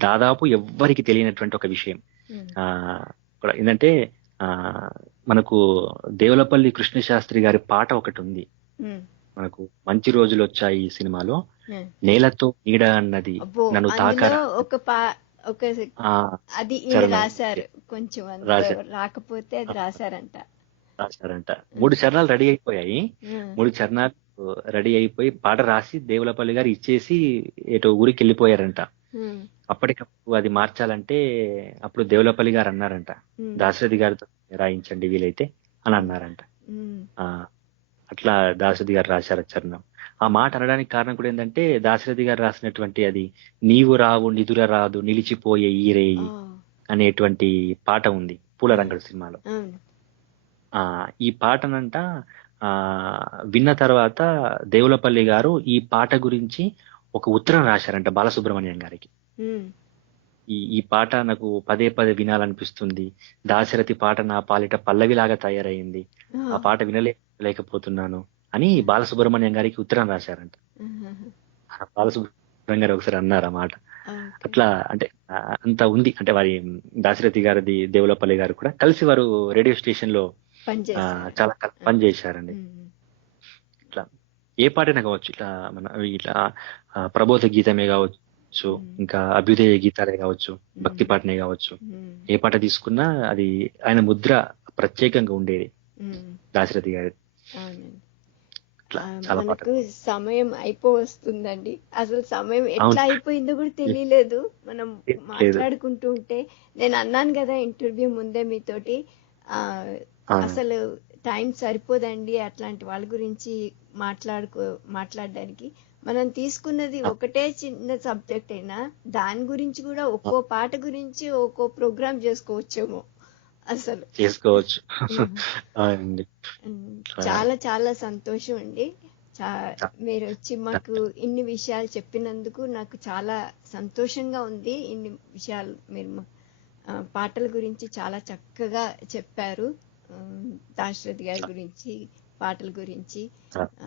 దాదాపు ఎవ్వరికి తెలియనటువంటి ఒక విషయం ఏంటంటే మనకు దేవులపల్లి కృష్ణశాస్త్రి గారి పాట ఒకటి ఉంది మనకు, మంచి రోజులు వచ్చాయి ఈ సినిమాలో. నేలతో నీడ అన్నది నన్ను తాకరా, అది రాశారు, కొంచెం రాకపోతే అది రాశారంట. 3 చరణాలు రెడీ అయిపోయాయి. 3 చరణాలు రెడీ అయిపోయి పాట రాసి దేవులపల్లి గారు ఇచ్చేసి ఏటో ఊరికి వెళ్ళిపోయారంట. అప్పటికప్పుడు అది మార్చాలంటే అప్పుడు దేవులపల్లి గారు అన్నారంట, దాశరథి గారితో రాయించండి వీలైతే అని అన్నారంట. అట్లా దాశరథి గారు రాశారు చరణం. ఆ మాట అనడానికి కారణం కూడా ఏంటంటే దాశరథి గారు రాసినటువంటి అది నీవు రావు నిదుర రాదు నిలిచిపోయే ఈరేయి అనేటువంటి పాట ఉంది పూలరంగడు సినిమాలో. ఈ పాటనంట విన్న తర్వాత దేవులపల్లి గారు ఈ పాట గురించి ఒక ఉత్తరం రాశారంట బాలసుబ్రహ్మణ్యం గారికి. ఈ పాట నాకు పదే పదే వినాలనిపిస్తుంది, దాశరథి పాట నా పాలిట పల్లవిలాగా తయారైంది, ఆ పాట వినలేకపోతున్నాను అని బాలసుబ్రహ్మణ్యం గారికి ఉత్తరం రాశారంట. బాలసుబ్రహ్మణ్యం గారు ఒకసారి అన్నారు ఆ మాట. అట్లా అంటే అంత ఉంది. అంటే వారి దాశరథి గారిది దేవులపల్లి గారు కూడా కలిసి వారు రేడియో స్టేషన్ లో చాలా పనిచేశారండి. ఇట్లా ఏ పాటైనా కావచ్చు, ఇట్లా ప్రబోధ గీతమే కావచ్చు, ఇంకా అభ్యుదయ గీతాలే కావచ్చు, భక్తి పాటనే కావచ్చు, ఏ పాట తీసుకున్నా అది ఆయన ముద్ర ప్రత్యేకంగా ఉండేది దాశరథి గారి. మనకు సమయం అయిపోవస్తుందండి. అసలు సమయం ఎట్లా అయిపోయిందో కూడా తెలియలేదు. మనం మాట్లాడుకుంటూ ఉంటే నేను అన్నాను కదా ఇంటర్వ్యూ ముందే మీతోటి, అసలు టైం సరిపోదండి అట్లాంటి వాళ్ళ గురించి మాట్లాడడానికి. మనం తీసుకున్నది ఒకటే చిన్న సబ్జెక్ట్ అయినా దాని గురించి కూడా ఒక్కో పాట గురించి ఒక్కో ప్రోగ్రామ్ చేసుకోవచ్చేమో. అసలు చేసుకోవచ్చు. చాలా చాలా సంతోషం అండి. మీరు వచ్చి మాకు ఇన్ని విషయాలు చెప్పినందుకు నాకు చాలా సంతోషంగా ఉంది. ఇన్ని విషయాలు మీరు పాటల గురించి చాలా చక్కగా చెప్పారు. దాశరథి గారి గురించి, పాటల గురించి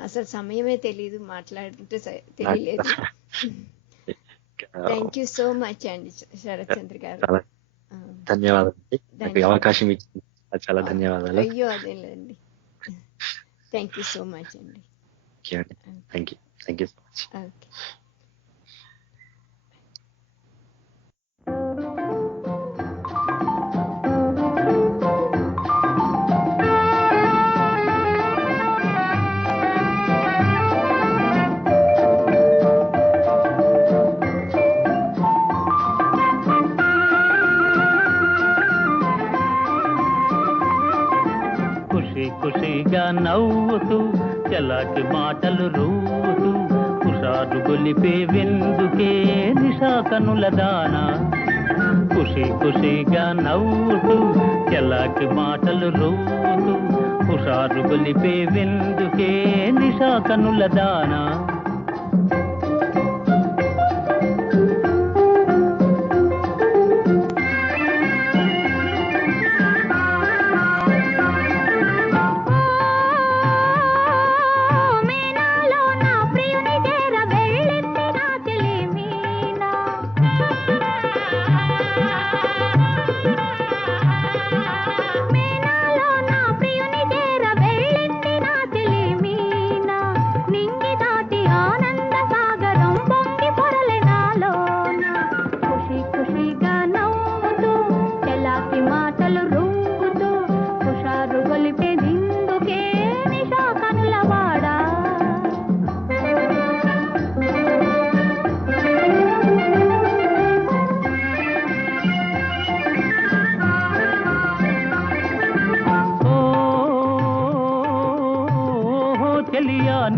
అసలు సమయమే తెలీదు, మాట్లాడుతుంటే తెలియలేదు. థ్యాంక్ యూ సో మచ్ అండి శరత్ చంద్ర గారు. ధన్యవాదాలు, అవకాశం ఇచ్చింది చాలా ధన్యవాదాలు. అయ్యో అదేలేండి. థ్యాంక్ యూ సో మచ్ అండి. Thank you so much. Okay. ఖుషిగా నవ్వుతూ చలాకి మాటలు రూతూ హుషారు గొలిపే వెందుకే నిశా కనుల దానా. ఖుషిగా నవ్వుతూ చలాకి మాటలు రూతూ హుషారు గొలిపే వెందుకే నిశా కనుల దానా.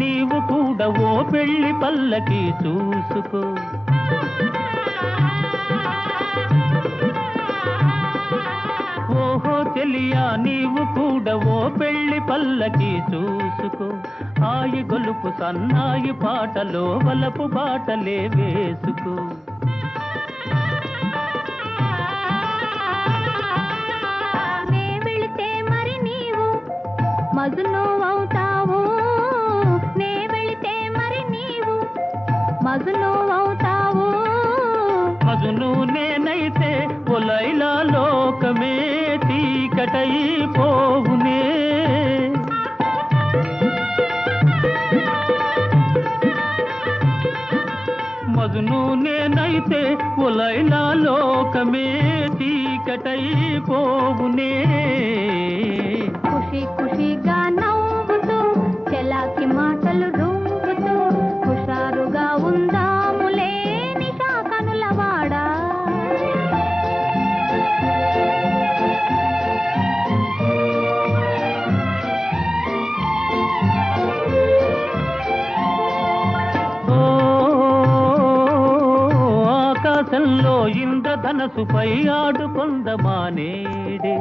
నీవు కూడా ఓ పెళ్లి పల్లకి చూసుకో. ఓహో చెలియా నీవు కూడా ఓ పెళ్లి పల్లకి చూసుకో. హాయి గొలుపు సన్నాయి పాటలో వలపు పాటలే వేసుకో. నే వెళితే మరి నీవు మజను అవుతావు. నే వెళితే మరి నీవు మజను అవుతావు. మజను నేనైతే ఓ లైలా లోకమే చీకటై పోవునే. మజను నేనైతే ఓ లైలా లోకమే చీకటై పోవునే. ఖుషిగా నవ్వుతూ చెలాకి మాటలు రూపుతూ హుషారుగా ఉందాములే నిశా కనులవాడా. ఆకాశంలో ఇంద్రధనసుపై ఆడుకొందమానేడే.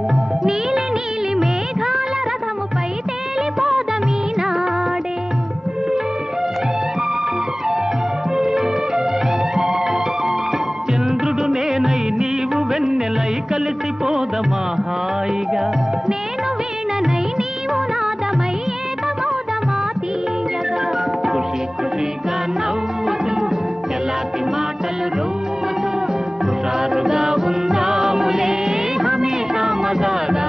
నీలి నీలి మేఘాల రథముపై తేలిపోదమీ నాడే. చంద్రుడు నేనై నీవు వెన్నెలై కలిసిపోదమా హాయిగా. నేను వీణనై నీవు నాదమై ఏకమోదమా తీయగా. ఖుషిగా నవ్వుతూ చలాకి మాటలు రూతూ హుషారుగా ఉందాములే హమేషా మజాగా.